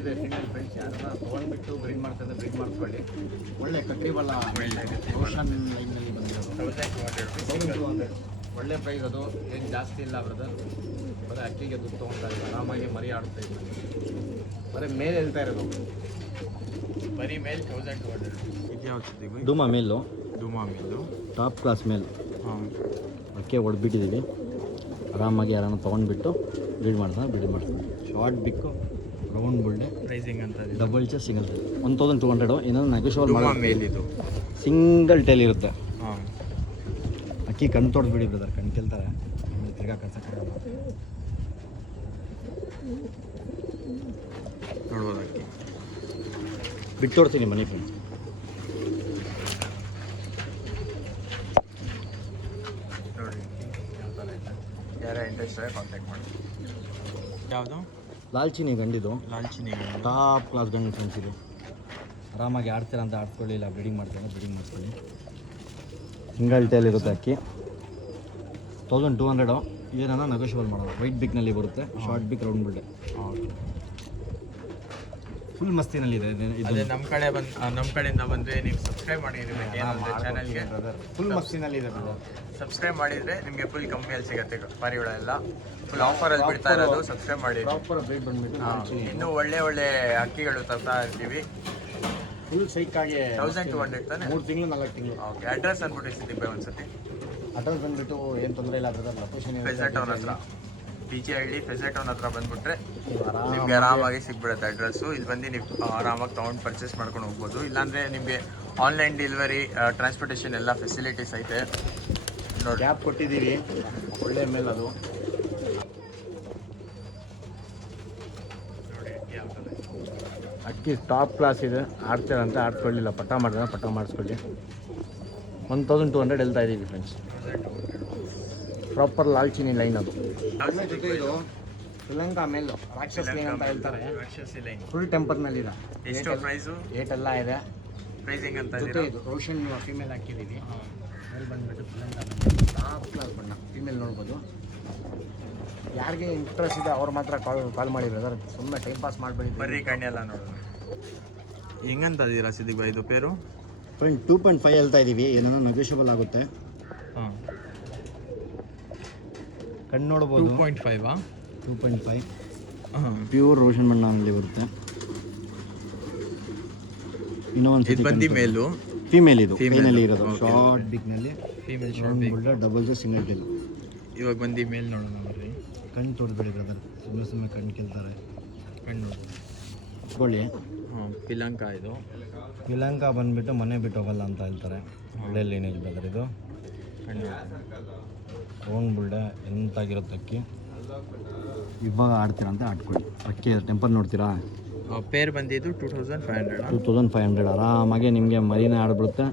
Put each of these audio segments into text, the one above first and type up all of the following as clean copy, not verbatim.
ಇದೆ female friends ಯಾರನ್ನ ತೊಗೊಂಡ್ಬಿಟ್ಟು bread ಮಾಡ್ತಾರೆ ಬ್ರೀಡ್ ಮಾಡಿಸ್ಕೊಳ್ಳಿ. ಒಳ್ಳೆ ಕಟ್ಟಿಬಲ್ಲ ರೋಷನ್ ಲೈನ್ನಲ್ಲಿ ಬಂದಿರೋದು 1200 ಒಳ್ಳೆ ಪ್ರೈಸ್. ಅದು ಏನು ಜಾಸ್ತಿ ಇಲ್ಲ ಬ್ರದರ್, ಬರೀ ಅಕ್ಕಿಗೆ ದುಡ್ಡು ತೊಗೊಳ್ತಾ ಇಲ್ಲ, ಆರಾಮಾಗಿ ಮರಿ ಆಡ್ತಾ ಇದ್ದಾರೆ. ಬರೀ ಮೇಲ್ ಹೇಳ್ತಾ ಇರೋದು, ಬರೀ ಮೇಲ್ 1200. ಇದು ಯಾವ್ದು? ಡುಮಾ ಮೇಲು, ಡುಮಾ ಮೇಲು ಟಾಪ್ ಕ್ಲಾಸ್ ಮೇಲ್. ಹಾಂ, ಅಕ್ಕೆ ಹೊಡೆದ್ಬಿಟ್ಟಿದ್ದೀವಿ. ಆರಾಮಾಗಿ ಯಾರನ್ನ ತೊಗೊಂಡ್ಬಿಟ್ಟು ಬ್ರೀಡ್ ಮಾಡ್ತಾರೆ. ಶಾರ್ಟ್ ಬಿಕ್ಕು, ರೌಂಡ್ ಬುಲ್ಡೆ, ಪ್ರೈಸಿಂಗ್ ಅಂತ ಡಬಲ್ ಚೆಸ್, ಸಿಂಗಲ್ ಟೈಲ್ 1200. ಏನಾದ್ರು ನೆಗೋಷಿಯಬಲ್ ಡುಮಾ ಮಾಡೋ ಮೇಲ್ ಇದು. ಸಿಂಗಲ್ ಟೈಲ್ ಇರುತ್ತೆ. ಹಾಂ, ಅಕ್ಕಿ ಕಣ್ಣು ತೊಡೆದು ಬಿಡಿ ಬ್ರದರ್, ಕಣ್ಣು ಕೆಲ್ತಾರೆ, ಆಮೇಲೆ ತಿರ್ಗಾ ಕಳ್ಸಕ್ಕಾಗಲ್ಲ. ನೋಡ್ಬೋದು ಅಕ್ಕಿ ಬಿಟ್ಟು ತೋರ್ತೀನಿ ಮನಿ ಫ್ರೆಂಡ್ಸ್. ನೋಡಿ ಯಾವ ಥರ ಇದೆ. ಯಾರೇ ಇಂಟ್ರೆಸ್ಟ್ ಆದರೆ ಕಾಂಟ್ಯಾಕ್ಟ್ ಮಾಡಿ. ಯಾವುದು? ಲಾಲ್ಚಿನಿ ಗಂಡಿದು, ಲಾಲ್ಚಿನಿ ಟಾಪ್ ಕ್ಲಾಸ್ ಗಂಡು ಫ್ರೆಂಡ್ಸ್. ಇದು ಆರಾಮಾಗಿ ಆಡ್ತೀರ ಅಂತ ಆಡ್ಕೊಳ್ಳಿ, ಇಲ್ಲ ಬ್ರೀಡಿಂಗ್ ಮಾಡ್ತಾರೆ ಬ್ರೀಡಿಂಗ್ ಮಾಡಿಸ್ಕೊಳ್ಳಿ. ಸಿಂಗಲ್ ಟೈಲ್ ಇರುತ್ತೆ ಅಕ್ಕಿ. 1200. ಏನನ್ನ ನೆಗೋಷಿಯಬಲ್ ಮಾಡೋದು. ವೈಟ್ ಬಿಕ್ನಲ್ಲಿ ಬರುತ್ತೆ, ಶಾರ್ಟ್ ಬಿಕ್, ರೌಂಡ್ ಬಿಲ್ಡೆ. ಫುಲ್ ಮಸ್ತಿನಲ್ಲಿದೆ ಅದೇ ನಮ್ಮ ಕಡೆಯಿಂದ ಬಂದರೆ ನೀವು ಸಬ್ಸ್ಕ್ರೈಬ್ ಮಾಡಿರಬೇಕು ಏನಂದರೆ ಚಾನಲ್ಗೆ. ಫುಲ್ ಮಸ್ತಿನಲ್ಲಿದೆ. ಸಬ್ಸ್ಕ್ರೈಬ್ ಮಾಡಿದರೆ ನಿಮಗೆ ಫುಲ್ ಕಮ್ಮಿಯಲ್ಲಿ ಸಿಗುತ್ತೆ ಪಾರಿವಾಳ ಎಲ್ಲ. ಫುಲ್ ಆಫರಲ್ಲಿ ಬಿಡ್ತಾ ಇರೋದು. ಸಬ್ಸ್ಕ್ರೈಬ್ ಮಾಡಿ. ಪ್ರಾಪರ್ ಬ್ರೀಡ್ ಬಂದ್ಬಿಟ್ಟು ಇನ್ನೂ ಒಳ್ಳೆ ಅಕ್ಕಿಗಳು ತರ್ತಾ ಇರ್ತೀವಿ. ಫುಲ್ ಸೈಕಾಗಿ 1200 ತಾನೆ. 3 ತಿಂಗಳು 4 ತಿಂಗಳು. ಓಕೆ, ಅಡ್ರೆಸ್ ಅಂದ್ಬಿಟ್ಟು ಸಿದ್ದಿಬ್ಬೆ ಒಂದ್ಸತಿ. ಅಡ್ರೆಸ್ ಬಂದುಬಿಟ್ಟು ಏನು ತೊಂದರೆ ಇಲ್ಲ ಬ್ರದರ್. ಲೊಕೇಶನ್ ಫೆಸೆಟ್ ಟೌನ್ ಹತ್ರ, ಪಿಜಿ ಹಳ್ಳಿ ಫೆಸೆಟ್ ಟೌನ್ ಹತ್ರ ಬಂದುಬಿಟ್ರೆ ನಿಮಗೆ ಆರಾಮಾಗಿ ಸಿಗ್ಬಿಡುತ್ತೆ ಅಡ್ರೆಸ್ಸು. ಇಲ್ಲಿ ಬಂದು ನೀವು ಆರಾಮಾಗಿ ತೊಗೊಂಡು ಪರ್ಚೇಸ್ ಮಾಡ್ಕೊಂಡು ಹೋಗ್ಬೋದು. ಇಲ್ಲಾಂದರೆ ನಿಮಗೆ ಆನ್ಲೈನ್ ಡೆಲಿವರಿ, ಟ್ರಾನ್ಸ್ಪೋರ್ಟೇಷನ್ ಎಲ್ಲ ಫೆಸಿಲಿಟೀಸ್ ಐತೆ. ನೋಡಿ, ಗ್ಯಾಪ್ ಕೊಟ್ಟಿದ್ದೀವಿ, ಒಳ್ಳೆ ಮೇಲೆ ಅದು. ನೋಡಿ ಯಾವ ಥರ ಅಕ್ಕಿ ಟಾಪ್ ಕ್ಲಾಸ್ ಇದೆ. ಆಡ್ತೀರಂತ ಆಡ್ಕೊಳ್ಳಿಲ್ಲ, ಪಟ್ಟ ಮಾಡಿಸ್ಕೊಳ್ಳಿ. 1200 ಹೇಳ್ತಾ ಇದ್ದೀವಿ ಫ್ರೆಂಡ್ಸ್. ಪ್ರಾಪರ್ ಲಾಲ್ಚಿನಿ ಲೈನ್ ಅದು. ಜೊತೆ ಇದು ಶ್ರೀಲಂಕಾ ಮೇಲು, ರಾಕ್ಷಸ್ ಲೈನ್ ಅಂತ ಹೇಳ್ತಾರೆ. ರಾಕ್ಷಸಿ ಲೈನ್ ಫುಲ್ ಟೆಂಪರ್ನಲ್ಲಿದೆ. ಎಷ್ಟು ಪ್ರೈಸು? ಏಟೆಲ್ಲ ಇದೆ. ಪ್ರೈಸಿಂಗ್ ಅಂತ ಜೊತೆ ಇದು ರೋಷನ್ ಫೀಮೇಲ್ ಹಾಕಿದ್ದೀವಿ. ಮೇಲೆ ಬಂದುಬಿಟ್ಟು ಶ್ರೀಲಂಕಾ ಟಾಪ್ ಕ್ಲಾಸ್ ಬಣ್ಣ ಫೀಮೇಲ್ ನೋಡ್ಬೋದು. ಯಾರಿಗೆ ಇಂಟ್ರೆಸ್ಟ್ ಇದೆ ಅವ್ರು ಮಾತ್ರ ಕಾಲ್ ಮಾಡಿ ಬ್ರದರ್, ಸುಮ್ಮನೆ ಟೈಮ್ ಪಾಸ್ ಮಾಡಬೇಡಿ. ಬರ್ರಿ ಕಣ್ಣೆಲ್ಲ ನೋಡೋಣ. ಹೆಂಗಂತ ಇದೀರಾ ಸಿದ್ದಿಗ್ ಇದು ಪೇರು? ಫ್ರೆಂಡ್ 2.5 ಹೇಳ್ತಾ ಇದ್ದೀವಿ, ಏನಾದ್ರು ನೆಗೋಷಿಯಬಲ್ ಆಗುತ್ತೆ. ಹಾಂ, ಕಣ್ಣು ನೋಡ್ಬೋದು. 2.5 2.5 ಹಾಂ, ಪ್ಯೂರ್ ರೋಷನ್ ಬಣ್ಣದಲ್ಲಿ ಬರುತ್ತೆ. ಇನ್ನೂ ಒಂದು ಇದು ಬಂದು ಮೇಲು, ಫೀಮೇಲ್. ಇದು ಫೀಮೇಲ್ ಇರೋದು ಶಾರ್ಟ್ ಬಿಕ್ನಲ್ಲಿ, ಫೀಮೇಲ್ ರೌಂಡ್ ಬುಲ್ಡ, ಡಬಲ್ ಜೋ, ಸಿಂಗಲ್ ಟೈಲ್. ಇವಾಗ ಬಂದು ಮೇಲ್ ನೋಡೋಣ ಬರ್ರಿ. ಕಣ್ಣು ತೋರಿಸ್ಬೇಡಿ ಬ್ರದರ್, ಸುಮ್ಮನೆ ಕಣ್ಣು ಕೆಲ್ತಾರೆ. ಕಣ್ಣು ನೋಡಿ ಇಟ್ಕೊಳ್ಳಿ. ಹಾಂ, ಪಿಲಂಕ ಇದು. ಶ್ರೀಲಂಕ ಬಂದುಬಿಟ್ಟು ಮನೆ ಬಿಟ್ಟು ಹೋಗಲ್ಲ ಅಂತ ಹೇಳ್ತಾರೆ. ಒಳ್ಳೆ ಲೀನೇಜ್ ಬ್ರದರ್ ಇದು. ಕಣ್ಣು ರೌಂಡ್ ಬುಲ್ಡೆ ಎಂತಾಗಿರುತ್ತೆ ಅಕ್ಕಿ. ಇವಾಗ ಆಡ್ತೀರಾ ಅಂತ ಆಡ್ಕೊಳ್ಳಿ. ಅಕ್ಕಿ ಟೆಂಪರ್ ನೋಡ್ತೀರಾ? ಪೇರ್ ಬಂದಿದ್ದು 2500. ಆರಾಮಾಗಿ ನಿಮಗೆ ಮರಿನೇ ಆಡ್ಬಿಡುತ್ತೆ,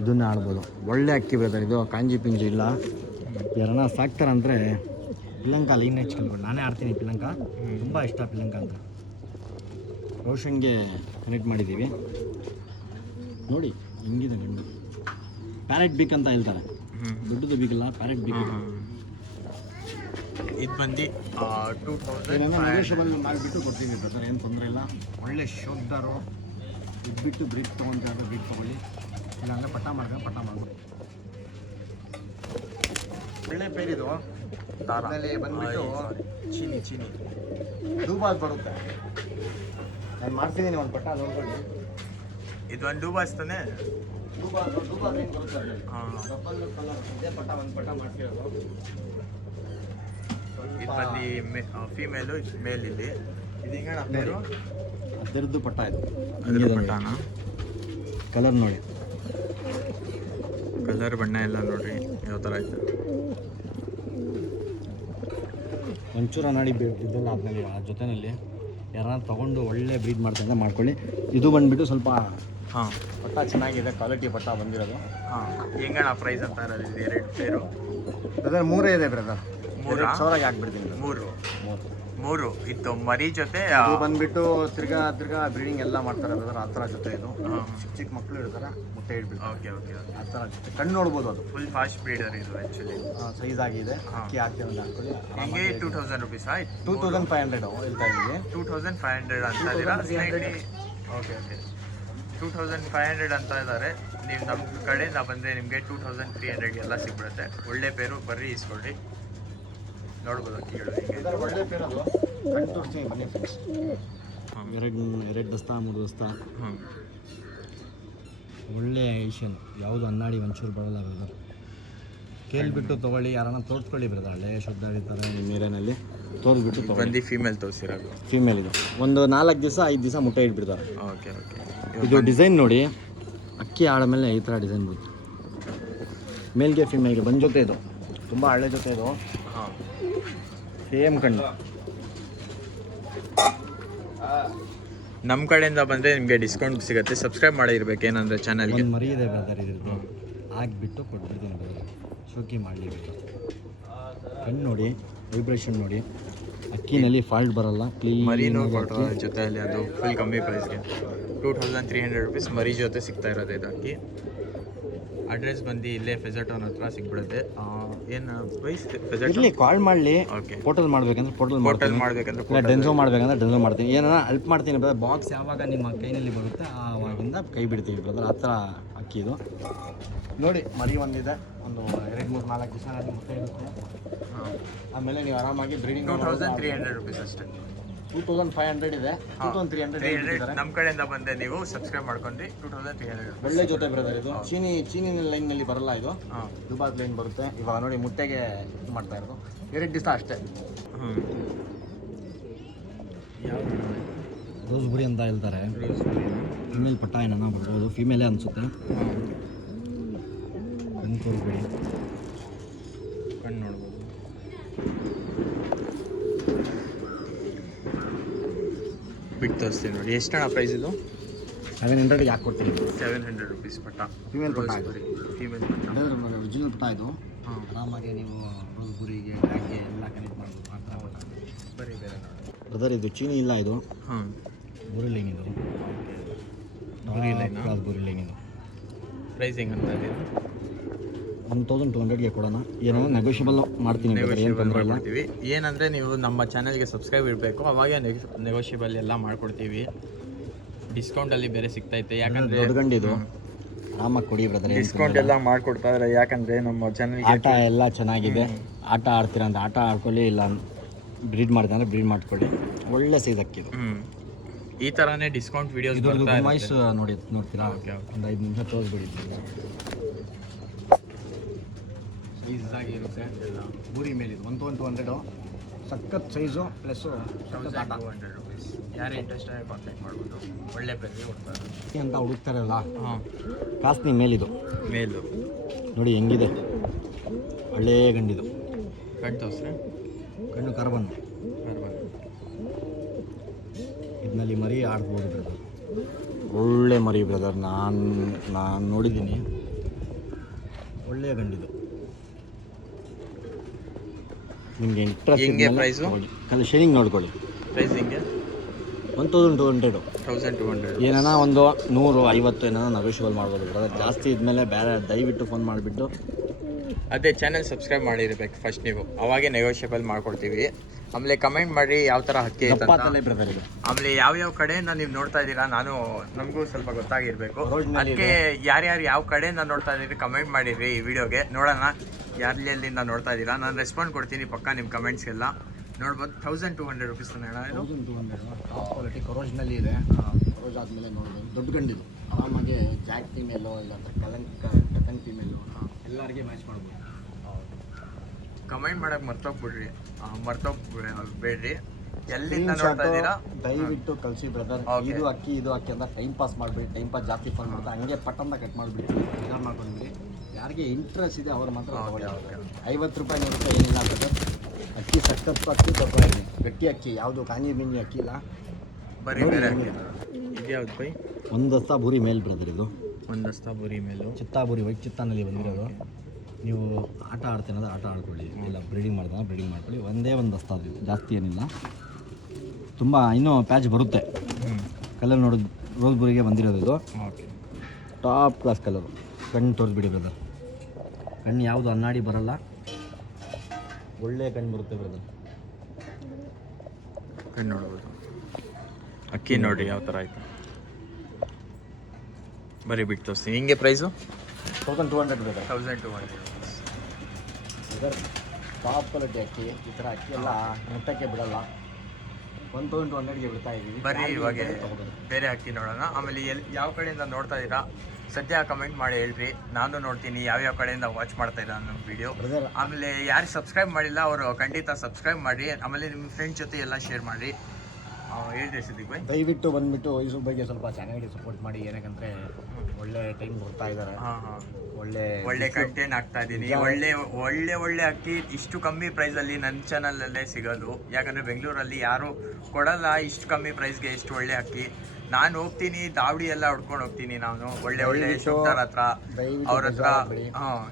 ಇದನ್ನೇ ಆಡ್ಬೋದು. ಒಳ್ಳೆ ಅಕ್ಕಿ ಬ್ರದರ್ ಇದು, ಕಾಂಜಿ ಪಿಂಜಿ ಇಲ್ಲ. ಯಾರನ್ನ ಸಾಕ್ತಾರಂದರೆ ಪಿಲಂಕ ಲೈನ್ ಹಚ್ಕೊಂಡ್ಬಿಟ್ಟು ನಾನೇ ಆಡ್ತೀನಿ. ಪಿಲಂಕ ತುಂಬ ಇಷ್ಟ, ಪಿಲಂಕ ಅಂತ. ರೋಷನ್ಗೆ ಕನೆಕ್ಟ್ ಮಾಡಿದ್ದೀವಿ ನೋಡಿ. ಹಿಂಗಿದೆ ಗಂಡು. ಪ್ಯಾರೆಟ್ ಬಿಕ್ ಅಂತ ಹೇಳ್ತಾರೆ. ದೊಡ್ಡದು ಬಿಗಿಲ್ಲ, ಪ್ಯಾರೆಟ್ ಬಿಕ್. ಇದು ಬಂದು 2000 ನೆಗೋಷಿಯಬಲ್ ಮಾಡಿಬಿಟ್ಟು ಕೊಡ್ತೀವಿ ಬ್ರದರ್, ಏನು ತೊಂದರೆ ಇಲ್ಲ. ಒಳ್ಳೆ ಶೋದ್ದಾರು ಇದ್ಬಿಟ್ಟು ಬ್ರೀಡ್ ತೊಗೊಂತಾರೆ, ಬ್ರೀಡ್ ತೊಗೊಳ್ಳಿ. ಇಲ್ಲಾಂದರೆ ಪಟ್ಟ ಮಾಡ್ಬೋದು. ಒಳ್ಳೆ ಪೇರಿದು. ಅದರಲ್ಲಿ ಬಂದುಬಿಟ್ಟು ಚೀನಿ ಡೂಬಾಸ್ ಬರುತ್ತೆ. ನಾನು ಮಾಡ್ತಿದ್ದೀನಿ ಒಂದು ಪಟ್ಟ ನೋಡ್ಕೊಳ್ಳಿ. ಇದು ಒಂದು ಡೂಬಾಸ್ ತಾನೆ. ಡೂಬಾಸ್ ಏನು ಬರುತ್ತೆ ಅದರಲ್ಲಿ. ಹಾಂ, ಡಬಲ್ ಕಲರ್ ಇದೇ ಪಟ್ಟ, ಒಂದು ಪಟ್ಟ ಮಾಡ್ತಿರೋದು. ಇದು ಬಂದು ಫೀಮೇಲು, ಇದು ಮೇಲ್. ಇಲ್ಲಿ ಇದು ಹಿಂಗಣ ಪೇರು, ಅದರದ್ದು ಪಟ್ಟ ಇದು. ಅದ್ರ ಪಟ್ಟಾನ ಕಲರ್ ನೋಡಿ, ಕಲರ್ ಬಣ್ಣ ಎಲ್ಲ ನೋಡ್ರಿ ಯಾವ ಥರ ಐತೆ. ಒಂಚೂರು ನಾಡಿ ಇದೆಲ್ಲ ಆದ್ಮೇಲೆ ಆ ಜೊತೆಯಲ್ಲಿ ಯಾರನ್ನ ತೊಗೊಂಡು ಒಳ್ಳೆ ಬ್ರೀಡ್ ಮಾಡ್ತಾರೆ ಮಾಡ್ಕೊಳ್ಳಿ. ಇದು ಬಂದುಬಿಟ್ಟು ಸ್ವಲ್ಪ ಹಾಂ, ಪಟ್ಟ ಚೆನ್ನಾಗಿದೆ, ಕ್ವಾಲಿಟಿ ಪಟ್ಟ ಬಂದಿರೋದು. ಹಾಂ, ಹೆಂಗಣ ಪ್ರೈಸ್ ಅಂತ ಇರೋದು? ಇದು 2 ಪೇರು ಬ್ರದರ್ 3 ಇದೆ ಬ್ರದರ್. 3,000 ಸಾವಿರಕ್ಕೆ ಹಾಕ್ಬಿಡ್ತೀನಿ. 3 3 ಇತ್ತು ಮರಿ ಜೊತೆ ಇದು ಬಂದ್ಬಿಟ್ಟು ತಿರ್ಗಾ ಬ್ರೀಡಿಂಗ್ ಎಲ್ಲ ಮಾಡ್ತಾರೆ ಬ್ರದರ್. ಆ ಥರ ಜೊತೆ ಇದು ಚಿಕ್ಕ ಮಕ್ಕಳು ಇರ್ತಾರೆ, ಮುಟ್ಟೆ ಇಡ್ಬಿಟ್ಟು ಓಕೆ ಓಕೆ ಓಕೆ. ಆ ಥರ ಜೊತೆ ಕಣ್ಣು ನೋಡ್ಬೋದು. ಅದು ಫುಲ್ ಫಾಸ್ಟ್ ಬ್ರೀಡರ್ ಇದು ಆ್ಯಕ್ಚುಲಿ. ಸೈಜ್ ಆಗಿದೆ. ಅಕ್ಕಿ ಹಾಕ್ತೀವಿ ಅಂತ ಹಾಕೊಳ್ಳಿ. ಹಿಂಗೆ 2000 ರುಪೀಸ್ ಆಯ್ತು. 2500 ಹೇಳ್ತಾ ಇದ್ದೀವಿ. 2500 ಅಂತ ಇದ್ದೀರಾ ಸ್ಲೈಟ್ಲಿ. ಓಕೆ ಓಕೆ 2500 ಅಂತ ಇದ್ದಾರೆ. ನೀವು ನಮ್ಮ ಕಡೆಯಿಂದ ಬಂದರೆ ನಿಮಗೆ 2300 ಎಲ್ಲ ಸಿಗ್ಬಿಡುತ್ತೆ. ಒಳ್ಳೆ ಪೇರು, ಬರ್ರಿ ಇಸ್ಕೊಳ್ಳಿ. ನೋಡ್ಬೋದು ಅಕ್ಕಿಗಳು ಹಿಂಗೆ. ಒಳ್ಳೆ ಪೇರು ಅದು. ಕಣ್ಣು ತೋರಿಸ್ತೀನಿ ಬನ್ನಿ ಫ್ರೆಂಡ್ಸ್. ಎರಡು ದಸ್ತಾ 3 ದಸ್ತಾ ಒಳ್ಳೆ ಐಷನ್. ಯಾವುದು ಅನ್ನಾಡಿ ಒಂಚೂರು ಬರೋಲ್ಲ ಬ್ರದರ್. ಕೇಳಿಬಿಟ್ಟು ತೊಗೊಳ್ಳಿ, ಯಾರನ್ನ ತೋರಿಸ್ಕೊಳ್ಳಿ ಬ್ರದರ್. ಹಳೆ ಶುದ್ಧ ಹಿಡಿತಾರೆ ನಿಮ್ಮ ಏರಿಯಾನಲ್ಲಿ, ತೋರಿಸ್ಬಿಟ್ಟು ತೊಗೊಳ್ಳಿ. ಬಂದು ಫೀಮೇಲ್ ತೋರಿಸಿರೋದು. ಫೀಮೇಲ್ ಇದು ಒಂದು 4 ದಿವಸ 5 ದಿವಸ ಮುಟ್ಟೆ ಇಟ್ಬಿಡ್ತಾರೆ. Okay okay. ಇದು ಡಿಸೈನ್ ನೋಡಿ, ಅಕ್ಕಿ ಆಡಮೇಲೆ ಈ ಥರ ಡಿಸೈನ್ ಬರುತ್ತೆ. ಮೇಲ್ಗೆ ಫೀಮೇಲ್ಗೆ ಬಂದ ಜೊತೆ ಇದು ತುಂಬ ಹಳೆ ಜೊತೆ ಇದು. ಹಾಂ ಸೇಮ್ ಕಣ್ಣು. ನಮ್ಮ ಕಡೆಯಿಂದ ಬಂದರೆ ನಿಮಗೆ ಡಿಸ್ಕೌಂಟ್ ಸಿಗುತ್ತೆ. ಸಬ್ಸ್ಕ್ರೈಬ್ ಮಾಡಿರ್ಬೇಕು ಏನಂದರೆ ಚಾನಲ್ಗೆ. ಒಂದು ಮರಿ ಇದೆ ಬ್ರದರ್, ಇದ್ರದ್ದು ಆಗಿಬಿಟ್ಟು ಕೊಟ್ಬಿಡ್ತೀನಿ ಬ್ರದರ್. ಶೋಕಿ ಮಾಡಲಿ ಕಣ್ಣು ನೋಡಿ, ವೈಬ್ರೇಷನ್ ನೋಡಿ. ಅಕ್ಕಿನಲ್ಲಿ ಫಾಲ್ಟ್ ಬರಲ್ಲ, ಕ್ಲೀನ್. ಮರಿನೂ ಕೊಟ್ಟರು ಜೊತೆಯಲ್ಲಿ. ಅದು ಫುಲ್ ಕಮ್ಮಿ ಪ್ರೈಸ್ಗೆ 2300 ರುಪೀಸ್ ಮರಿ ಜೊತೆ ಸಿಗ್ತಾ ಇರೋದು ಇದು ಅಕ್ಕಿ. ಅಡ್ರೆಸ್ ಬಂದು ಇಲ್ಲೇ ಫೆಜರ್ ಟೌನ್ ಹತ್ರ ಸಿಗ್ಬಿಡುತ್ತೆ. ಏನು ಪ್ರೈಸ್ ಫೆಜರ್ ಇಲ್ಲಿ ಕಾಲ್ ಮಾಡಲಿ. ಓಕೆ. ಪೋರ್ಟಲ್ ಮಾಡಬೇಕಂದ್ರೆ ಪೋರ್ಟಲ್ ಮಾಡಬೇಕಂದ್ರೆ ಇಲ್ಲ, ಡೆನ್ಸೋ ಮಾಡಬೇಕಂದ್ರೆ ಡೆನ್ಸೋ ಮಾಡ್ತೀನಿ. ಏನಾರ ಹೆಲ್ಪ್ ಮಾಡ್ತೀನಿ ಬ್ರದರ್. ಬಾಕ್ಸ್ ಯಾವಾಗ ನಿಮ್ಮ ಕೈನಲ್ಲಿ ಬರುತ್ತೆ ಆವಾಗಿಂದ ಕೈ ಬಿಡ್ತೀವಿ ಬ್ರದರ್. ಆ ಥರ ಅಕ್ಕಿ ಇದು ನೋಡಿ. ಮರಿ ಒಂದಿದೆ, ಒಂದು 2 3 4 ದಿವಸ ಮುಟ್ಟೆ ಇರುತ್ತೆ. ಆಮೇಲೆ ನೀವು ಆರಾಮಾಗಿ ಬ್ರೀಡಿಂಗ್ 2300 ರುಪೀಸ್ ಅಷ್ಟೇ. 2500 ಇದೆ, 2300 ನಮ್ಮ ಕಡೆಯಿಂದ ಬಂದೆ ನೀವು ಸಬ್ಸ್ಕ್ರೈಬ್ ಮಾಡ್ಕೊಂಡು 2300. ಒಳ್ಳೆ ಜೊತೆ ಬ್ರದರ್. ಇದು ಚೀನಿ ಲೈನ್ನಲ್ಲಿ ಬರಲ್ಲ, ಇದು ದುಬಾದ್ ಲೈನ್ ಬರುತ್ತೆ. ಇವಾಗ ನೋಡಿ ಮುಟ್ಟೆಗೆ ಇದು ಮಾಡ್ತಾ ಇರೋದು 2 ದಿವಸ ಅಷ್ಟೇ. ರೋಸ್ ಬುರಿ ಅಂತ ಹೇಳ್ತಾರೆ. ಫಿಮೇಲ್ ಪಟ್ಟ ಏನೋ ಬರ್ಬೋದು, ಫಿಮೇಲೇ ಅನಿಸುತ್ತೆ. ಕಣ್ಣು ತೋರಿಸ್ಬೇಡಿ, ಕಣ್ಣು ನೋಡ್ಬೋದು. ಬಿಟ್ಟು ತೋರಿಸ್ತೀನಿ ನೋಡಿ. ಎಷ್ಟಣ್ಣ ಪ್ರೈಸ್ ಇದು? 700 ಯಾಕೆ ಕೊಡ್ತೀನಿ? 700 ರುಪೀಸ್ ಪಟ್ಟ. ಫಿಮೇಲ್ ಪಟ್ಟ ಇದು. ಫೀಮೇಲ್ ಪಟ್ಟ ಒರಿಜಿನಲ್ ಪಟ್ಟ ಇದು. ಆರಾಮಾಗಿ ನೀವು ರೋಸ್ ಬುರಿಗೆ ಟ್ಯಾಗ್ಗೆ ಎಲ್ಲ ಕನೆಕ್ಟ್ ಮಾಡ್ಬೋದು. ಆ ಥರ ಪಟ್ಟ ಬರೀ ಬೇರೆ ಬ್ರದರ್. ಇದು ಚೀನಿ ಇಲ್ಲ, ಇದು ಹಾಂ ಬುರಿ ಲೈನ್. ಇದು ಬುರಿ ಲೈನ್. ಇದು ಪ್ರೈಸ್ ಹೆಂಗೆ ಅಂತ ಇದೆ? 1200ಗೆ ಕೊಡೋಣ. ಏನೋ ನೆಗೋಷಿಯಬಲ್ ಮಾಡ್ತೀನಿ, ಏನು ತೊಂದರೆ ಇಲ್ಲ. ಏನಂದರೆ ನೀವು ನಮ್ಮ ಚಾನಲ್ಗೆ ಸಬ್ಸ್ಕ್ರೈಬ್ ಇರಬೇಕು, ಅವಾಗೇ ನೆಗೋಷಿಯಬಲ್ ಎಲ್ಲ ಮಾಡ್ಕೊಡ್ತೀವಿ. ಡಿಸ್ಕೌಂಟಲ್ಲಿ ಬೇರೆ ಸಿಗ್ತೈತೆ. ಯಾಕಂದರೆ ದೊಡ್ಡ ಗಂಡಿದು ಆರಾಮಾಗಿ ಕೊಡಿ ಬ್ರದರ್. ಡಿಸ್ಕೌಂಟ್ ಎಲ್ಲ ಮಾಡ್ಕೊಡ್ತಾ ಇದ್ದಾರೆ. ಯಾಕಂದರೆ ನಮ್ಮ ಚಾನಲ್ಗೆ ಆಟ ಎಲ್ಲ ಚೆನ್ನಾಗಿದೆ. ಆಟ ಆಡ್ತೀರಾ ಅಂತ ಆಟ ಆಡ್ಕೊಳ್ಳಿ, ಇಲ್ಲ ಬ್ರೀಡ್ ಮಾಡ್ತೀರಾ ಅಂದರೆ ಬ್ರೀಡ್ ಮಾಡ್ಕೊಳ್ಳಿ. ಒಳ್ಳೆ ಸೈಜ್ ಅಕ್ಕಿದು. ಈ ಥರನೇ ಡಿಸ್ಕೌಂಟ್ ವೀಡಿಯೋಸ್ ಮೈಸ್ ನೋಡ್ತೀರಾ? ಒಂದು 5 ನಿಮಿಷ ತೋರಿಸ್ಬಿಡಿ. ಸೈಜ್ ಆಗಿರುತ್ತೆ. ಬೂರಿ ಮೇಲಿದೆ 1200. ಸಖತ್ ಸೈಜು ಪ್ಲಸ್ಸು 1200 ರುಪೀಸ್. ಯಾರೇ ಇಂಟ್ರೆಸ್ಟ್ ಆಗಿ ಕಾಂಟ್ಯಾಕ್ಟ್ ಮಾಡ್ಬೋದು. ಒಳ್ಳೆ ಪ್ರೈಸ್ಗೆ ಕೊಡ್ತಾರೆ ಅಂತ ಹುಡುಕ್ತಾರಲ್ಲ. ಹಾಂ ಕಾಸ್ಟ್ಲಿ ಮೇಲಿದು ಮೇಲು ನೋಡಿ ಹೆಂಗಿದೆ. ಒಳ್ಳೆ ಗಂಡಿದು. ಕಣ್ಣು ತೋರಿಸ್ರೆ ಕಣ್ಣು ಕಾರ್ಬನ್. ಇದರಲ್ಲಿ ಮರಿ ಆಡ್ಬೋದು ಬ್ರದರ್. ಒಳ್ಳೆ ಮರಿ ಬ್ರದರ್. ನಾನು ನೋಡಿದ್ದೀನಿ. ಒಳ್ಳೆಯ ಗಂಡಿದು. ನಿಮಗೆ ಹೆಂಗೆ ಪ್ರೈಸು? ಕಲ್ ಶೇರಿಂಗ್ ನೋಡ್ಕೊಳ್ಳಿ. ಪ್ರೈಸ್ ಹೆಂಗೆ? 1200. ಏನಾನ ಒಂದು 150 ಏನಾನ ನೆಗೋಷಿಯಬಲ್ ಮಾಡ್ಬೋದು ಬ್ರದರ್. ಜಾಸ್ತಿ ಇದ್ಮೇಲೆ ಬೇರೆ ದಯವಿಟ್ಟು ಫೋನ್ ಮಾಡಿಬಿಟ್ಟು ಅದೇ ಚಾನಲ್ ಸಬ್ಸ್ಕ್ರೈಬ್ ಮಾಡಿರ್ಬೇಕು ಫಸ್ಟ್ ನೀವು, ಅವಾಗೇ ನೆಗೋಷಿಯಬಲ್ ಮಾಡ್ಕೊಡ್ತೀವಿ. ಆಮೇಲೆ ಕಮೆಂಟ್ ಮಾಡಿ ಯಾವ ಥರ ಹಕ್ಕಿ ಐತೆ ಅಂತ. ಬ್ರದರ್ ಇದು ಆಮೇಲೆ ಯಾವ್ಯಾವ ಕಡೆಯಿಂದ ನೀವು ನೋಡ್ತಾ ಇದ್ದೀರಾ ನಮಗೂ ಸ್ವಲ್ಪ ಗೊತ್ತಾಗಿರ್ಬೇಕು. ಅದಕ್ಕೆ ಯಾರ್ಯಾರು ಯಾವ ಕಡೆಯಿಂದ ನೋಡ್ತಾ ಇದ್ದೀರಿ ಕಮೆಂಟ್ ಮಾಡಿರಿ ಈ ವಿಡಿಯೋಗೆ. ನೋಡೋಣ ಎಲ್ಲಿಂದ ನೋಡ್ತಾ ಇದ್ದೀರಾ. ನಾನು ರೆಸ್ಪಾಂಡ್ ಕೊಡ್ತೀನಿ ಪಕ್ಕ ನಿಮ್ಮ ಕಮೆಂಟ್ಸ್ಗೆಲ್ಲ. ನೋಡ್ಬೋದು 1200 ರುಪೀಸ್ ಅಣ್ಣ. 1200 ಟಾಪ್ ಕ್ವಾಲಿಟಿ ಕರೋಜ್ನಲ್ಲಿ ಇದೆ. ಕರೋಜ್ ಆದಮೇಲೆ ನೋಡ್ಬೋದು. ದೊಡ್ಡ ಗಂಡಿದು ಆರಾಮಾಗಿ ಜಾಕ್ ಫೀಮೇಲು ಇಲ್ಲ ಕಟನ್ ಫೀಮೇಲು ಎಲ್ಲರಿಗೆ ಮ್ಯಾಚ್ ಮಾಡ್ಬೋದು. ಕಮೆಂಟ್ ಮಾಡೋಕೆ ಮರ್ತೋಗ್ಬೇಡ್ರಿ. ಎಲ್ಲಿಂದ ನೋಡ್ತಾ ಇದ್ದೀರಾ ದಯವಿಟ್ಟು ಕಳಿಸಿ ಬ್ರದರ್. ಇದು ಅಕ್ಕಿ ಅಂತ ಟೈಮ್ ಪಾಸ್ ಮಾಡಿಬಿಡಿ. ಟೈಮ್ ಪಾಸ್ ಜಾಸ್ತಿ ಫೋನ್ ಮಾಡ್ತಾರೆ, ಹಂಗೆ ಪಟ್ಟಂತ ಕಟ್ ಮಾಡಿಬಿಡಿ, ಬೇಜಾರು ಮಾಡ್ಕೊಂಡ್ಬಿಡಿ. ಯಾರಿಗೆ ಇಂಟ್ರೆಸ್ಟ್ ಇದೆ ಅವ್ರು ಮಾತ್ರ ತಗೊಳ್ಳಿ. 50 ರೂಪಾಯಿ ನೋಡ್ತಾ ಏನಿಲ್ಲ ಬ್ರದರ್. ಅಕ್ಕಿ ಸಕ್ಕತ್ತು ಅಕ್ಕಿ ತಗೊಂಡಿದ್ದೀನಿ. ಗಟ್ಟಿ ಅಕ್ಕಿ, ಯಾವುದು ಕಾಂಜಿ ಮಿಂಜಿ ಅಕ್ಕಿ ಇಲ್ಲ. ಬರೀ ಬೇರೆ ಇದ್ಯಾವ್ದು ಬೈ? ಒಂದು ದಸ್ತಾ ಬುರಿ ಮೇಲ್ ಬ್ರದರ್. ಇದು ಒಂದು ದಸ್ತಾ ಬುರಿ ಮೇಲು. ಚಿತ್ತಾಬುರಿ ವೈಟ್ ಚಿತ್ತಾನಲ್ಲಿ ಬಂದಿರೋದು. ನೀವು ಆಟ ಆಡ್ತೀನಂದ್ರೆ ಆಟ ಆಡ್ಕೊಳ್ಳಿ, ಇಲ್ಲ ಬ್ರೀಡಿಂಗ್ ಮಾಡ್ಕೊಳ್ಳಿ. ಒಂದೇ ಒಂದು ದಸ್ತಾ ಅದು, ಜಾಸ್ತಿ ಏನಿಲ್ಲ. ತುಂಬ ಇನ್ನೂ ಪ್ಯಾಚ್ ಬರುತ್ತೆ. ಕಲರ್ ನೋಡೋದು ರೋಸ್ಬುರಿಗೆ ಬಂದಿರೋದು ಇದು. Okay, top class colour. ಕಣ್ಣು ತೋರಿಸ್ಬಿಡಿ ಬ್ರದರ್. ಕಣ್ಣು ಯಾವುದು ಅನ್ನಾಡಿ ಬರಲ್ಲ, ಒಳ್ಳೆಯ ಕಣ್ಣು ಬರುತ್ತೆ ಬ್ರದರ್. ಕಣ್ಣು ನೋಡ್ಬೋದು. ಅಕ್ಕಿ ನೋಡಿ ಯಾವ ಥರ ಆಯಿತು. ಬರೀ ಬಿಟ್ಟು ತೋರಿಸ್ತೀನಿ. ಹಿಂಗೆ price 1200 brother. 1200 brother top quality ಅಕ್ಕಿ. ಈ ಥರ ಅಕ್ಕಿ ಎಲ್ಲ ಮುಟ್ಟಕ್ಕೆ ಬಿಡಲ್ಲ. 1200ಗೆ ಬಿಡ್ತಾ ಇದ್ದೀವಿ. ಬರೀ ಇವಾಗ ಬೇರೆ ಅಕ್ಕಿ ನೋಡೋಣ. ಆಮೇಲೆ ಯಾವ ಕಡೆಯಿಂದ ನೋಡ್ತಾ ಇದ್ದೀರಾ ಸದ್ಯ ಕಮೆಂಟ್ ಮಾಡಿ ಹೇಳ್ರಿ, ನಾನು ನೋಡ್ತೀನಿ ಯಾವ್ಯಾವ ಕಡೆಯಿಂದ ವಾಚ್ ಮಾಡ್ತಾ ಇದ್ದೀರಾ ನಮ್ಮ ವಿಡಿಯೋ. ಆಮೇಲೆ ಯಾರು ಸಬ್ಸ್ಕ್ರೈಬ್ ಮಾಡಿಲ್ಲ ಅವರು ಖಂಡಿತ ಸಬ್ಸ್ಕ್ರೈಬ್ ಮಾಡಿ. ಆಮೇಲೆ ನಿಮ್ಮ ಫ್ರೆಂಡ್ಸ್ ಜೊತೆ ಎಲ್ಲ ಶೇರ್ ಮಾಡಿ. ಹೇಳ್ರಿ ಸಿದ್ದಿಕ್ ಭಾಯ್, ದಯವಿಟ್ಟು ಬಂದುಬಿಟ್ಟು ಯೂಸುಫ್ ಬಗ್ಗೆ ಸ್ವಲ್ಪ ಚೆನ್ನಾಗಿ ಸಪೋರ್ಟ್ ಮಾಡಿ. ಏನಕ್ಕಂದರೆ ಒಳ್ಳೆ ಟೈಮ್ ಕೊಡ್ತಾ ಇದ್ದಾರೆ. ಒಳ್ಳೆ ಕಂಟೆಂಟ್ ಆಗ್ತಾ ಇದ್ದೀನಿ. ಒಳ್ಳೆ ಅಕ್ಕಿ ಇಷ್ಟು ಕಮ್ಮಿ ಪ್ರೈಸಲ್ಲಿ ನನ್ನ ಚಾನಲಲ್ಲೇ ಸಿಗೋದು. ಯಾಕಂದರೆ ಬೆಂಗಳೂರಲ್ಲಿ ಯಾರು ಕೊಡಲ್ಲ ಇಷ್ಟು ಕಮ್ಮಿ ಪ್ರೈಸ್ಗೆ ಇಷ್ಟು ಒಳ್ಳೆ ಅಕ್ಕಿ. ನಾನು ಹೋಗ್ತೀನಿ ದಾವಡಿ ಎಲ್ಲ ಹುಡ್ಕೊಂಡು ಹೋಗ್ತೀನಿ. ನಾನು ಒಳ್ಳೆ ಶುಕ್ತಾರ್ ಹತ್ರ ಅವ್ರ ಹತ್ರ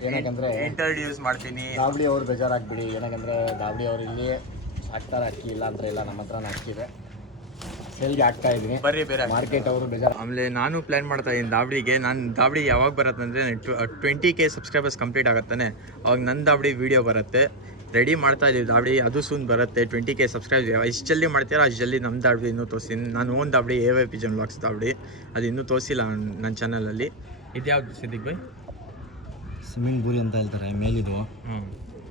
ಏನಕ್ಕಂದ್ರೆ ಇಂಟರ್ವ್ಯೂಸ್ ಮಾಡ್ತೀನಿ. ದಾವಡಿ ಅವ್ರು ಬೇಜಾರಾಗ್ಬಿಡಿ. ಏನಕ್ಕಂದರೆ ದಾವಡಿ ಅವ್ರು ಇಲ್ಲಿ ಹಾಕ್ತಾರೆ ಅಕ್ಕಿ, ಇಲ್ಲ ಅಂದರೆ ಇಲ್ಲ ನಮ್ಮ ಹತ್ರನೇ ಅಕ್ಕಿದೆ, ಸೇಲ್ಗೆ ಹಾಕ್ತಾ ಇದ್ದೀನಿ. ಬರೀ ಬೇರೆ ಮಾರ್ಕೆಟ್ ಅವರು ಬೇಜಾರು. ಆಮೇಲೆ ನಾನು ಪ್ಲ್ಯಾನ್ ಮಾಡ್ತಾ ಇದ್ದೀನಿ ದಾವಡಿಗೆ. ನಾನು ದಾವಡಿ ಯಾವಾಗ ಬರುತ್ತೆ ಅಂದರೆ 20K ಸಬ್ಸ್ಕ್ರೈಬರ್ಸ್ ಕಂಪ್ಲೀಟ್ ಆಗುತ್ತಾನೆ ಅವಾಗ ನನ್ನ ದಾವಡಿ ವೀಡಿಯೋ ಬರುತ್ತೆ. ರೆಡಿ ಮಾಡ್ತಾ ಇದ್ದೀವಿ ದಾವಡಿ, ಅದು ಸೂನ್ ಬರುತ್ತೆ. 20K ಸಬ್ಸ್ಕ್ರೈಬ್ ಎಷ್ಟು ಜಲ್ದಿ ಮಾಡ್ತೀರಾ ಅಷ್ಟು ಜಲ್ದಿ ನಮ್ಮ ದಾವಡಿ ಇನ್ನೂ ತೋರಿಸ್ತೀನಿ. ನಾನು ಓನ್ ದಾವಡಿ AYP ಜನ್ ವ್ಲಾಗ್ಸ್ ದಾವಡಿ, ಅದು ಇನ್ನೂ ತೋರಿಸಿಲ್ಲ ನನ್ನ ಚಾನಲಲ್ಲಿ. ಇದ್ಯಾವುದು ಸಿದ್ದಿಕ್ ಭಾಯ್? ಸ್ವಿಮ್ಮಿಂಗ್ ಪೂಲ್ ಅಂತ ಹೇಳ್ತಾರೆ ಮೇಲಿದು.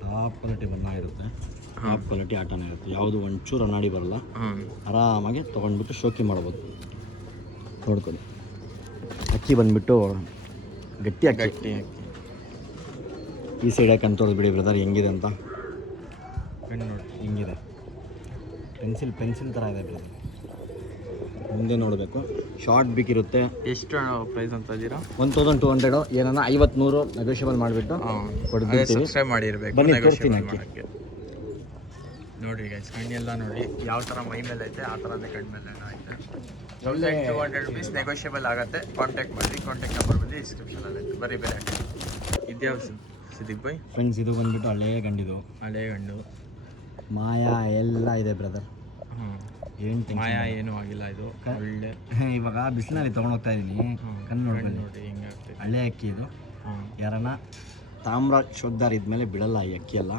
ಟಾಪ್ ಕ್ವಾಲಿಟಿ ಬಣ್ಣ ಇರುತ್ತೆ, ಟಾಪ್ ಕ್ವಾಲಿಟಿ ಆಟನೇ ಇರುತ್ತೆ. ಯಾವುದು ಒಂಚೂರು ಅನ್ನಾಡಿ ಬರಲ್ಲ. ಆರಾಮಾಗಿ ತೊಗೊಂಡ್ಬಿಟ್ಟು ಶೋಕಿ ಮಾಡ್ಬೋದು. ನೋಡ್ಕೊಳ್ಳಿ, ಅಕ್ಕಿ ಬಂದುಬಿಟ್ಟು ಗಟ್ಟಿ ಅಕ್ಕಿ. ಈ ಸೈಡ್ ಯಾಕೆ ಅಂತ ಬಿಡಿ ಬ್ರದರ್ ಹೆಂಗಿದೆ ಅಂತ. ನೋಡಿ ಹಿಂಗಿದೆ, ಪೆನ್ಸಿಲ್ ಥರ ಇದೆ ಬ್ರದರ್. ಮುಂದೆ ನೋಡಬೇಕು. ಶಾರ್ಟ್ ಬಿಕ್ ಇರುತ್ತೆ. ಎಷ್ಟು ಪ್ರೈಸ್ ಅಂತ ಇದ್ದೀರಾ? 1200. ಏನನ್ನ 50-100 ನೆಗೋಷಿಯಬಲ್ ಮಾಡಿಬಿಟ್ಟು ಕೊಡ್ತೀವಿ. ಸಬ್ಸ್ಕ್ರೈಬ್ ಮಾಡಿರಬೇಕು. ಬನ್ನಿ ತೋರಿಸ್ತೀನಿ ಅಕ್ಕಿ. ನೋಡಿ ಗೈಸ್, ಕಣ್ಣೆಲ್ಲ ನೋಡಿ ಯಾವ ಥರ ಮೈ ಮೇಲೆ ಐತೆ ಆ ಥರನೇ ಕಣ್ಣು ಮೇಲೆ ಐತೆ. 1200 rupees ನೆಗೋಷಿಯಬಲ್ ಆಗುತ್ತೆ. ಕಾಂಟ್ಯಾಕ್ಟ್ ಮಾಡಿ. ಕಾಂಟ್ಯಾಕ್ಟ್ ನಂಬರ್ ಬಂದು ಡಿಸ್ಕ್ರಿಪ್ಷನಲ್ಲಿ ಐತೆ. ಬರೀ ಬೇರೆ ಇದ್ಯಾವ ಸಿದ್ದಿಕ್ ಭಾಯ್? ಫ್ರೆಂಡ್ಸ್ ಇದು ಬಂದುಬಿಟ್ಟು ಹಳೆ ಗಂಡಿದು. ಹಳೆ ಗಂಡು ಮಾಯಾ ಎಲ್ಲ ಇದೆ ಬ್ರದರ್. ಏನು ಮಾಯಾ ಏನೂ ಆಗಿಲ್ಲ. ಇದು ಒಳ್ಳೆ ಇವಾಗ ಬಿಸಿಲಿನಲ್ಲಿ ತೊಗೊಂಡೋಗ್ತಾ ಇದ್ದೀನಿ. ಕಣ್ಣು ನೋಡಿ ಹಿಂಗೆ ಆಗ್ತದೆ. ಹಳೆ ಅಕ್ಕಿ ಇದು. ಯಾರನ್ನ ತಾಮ್ರ ಶೋದ್ದಾರ ಇದ್ಮೇಲೆ ಬಿಡಲ್ಲ ಈ ಅಕ್ಕಿ ಎಲ್ಲ.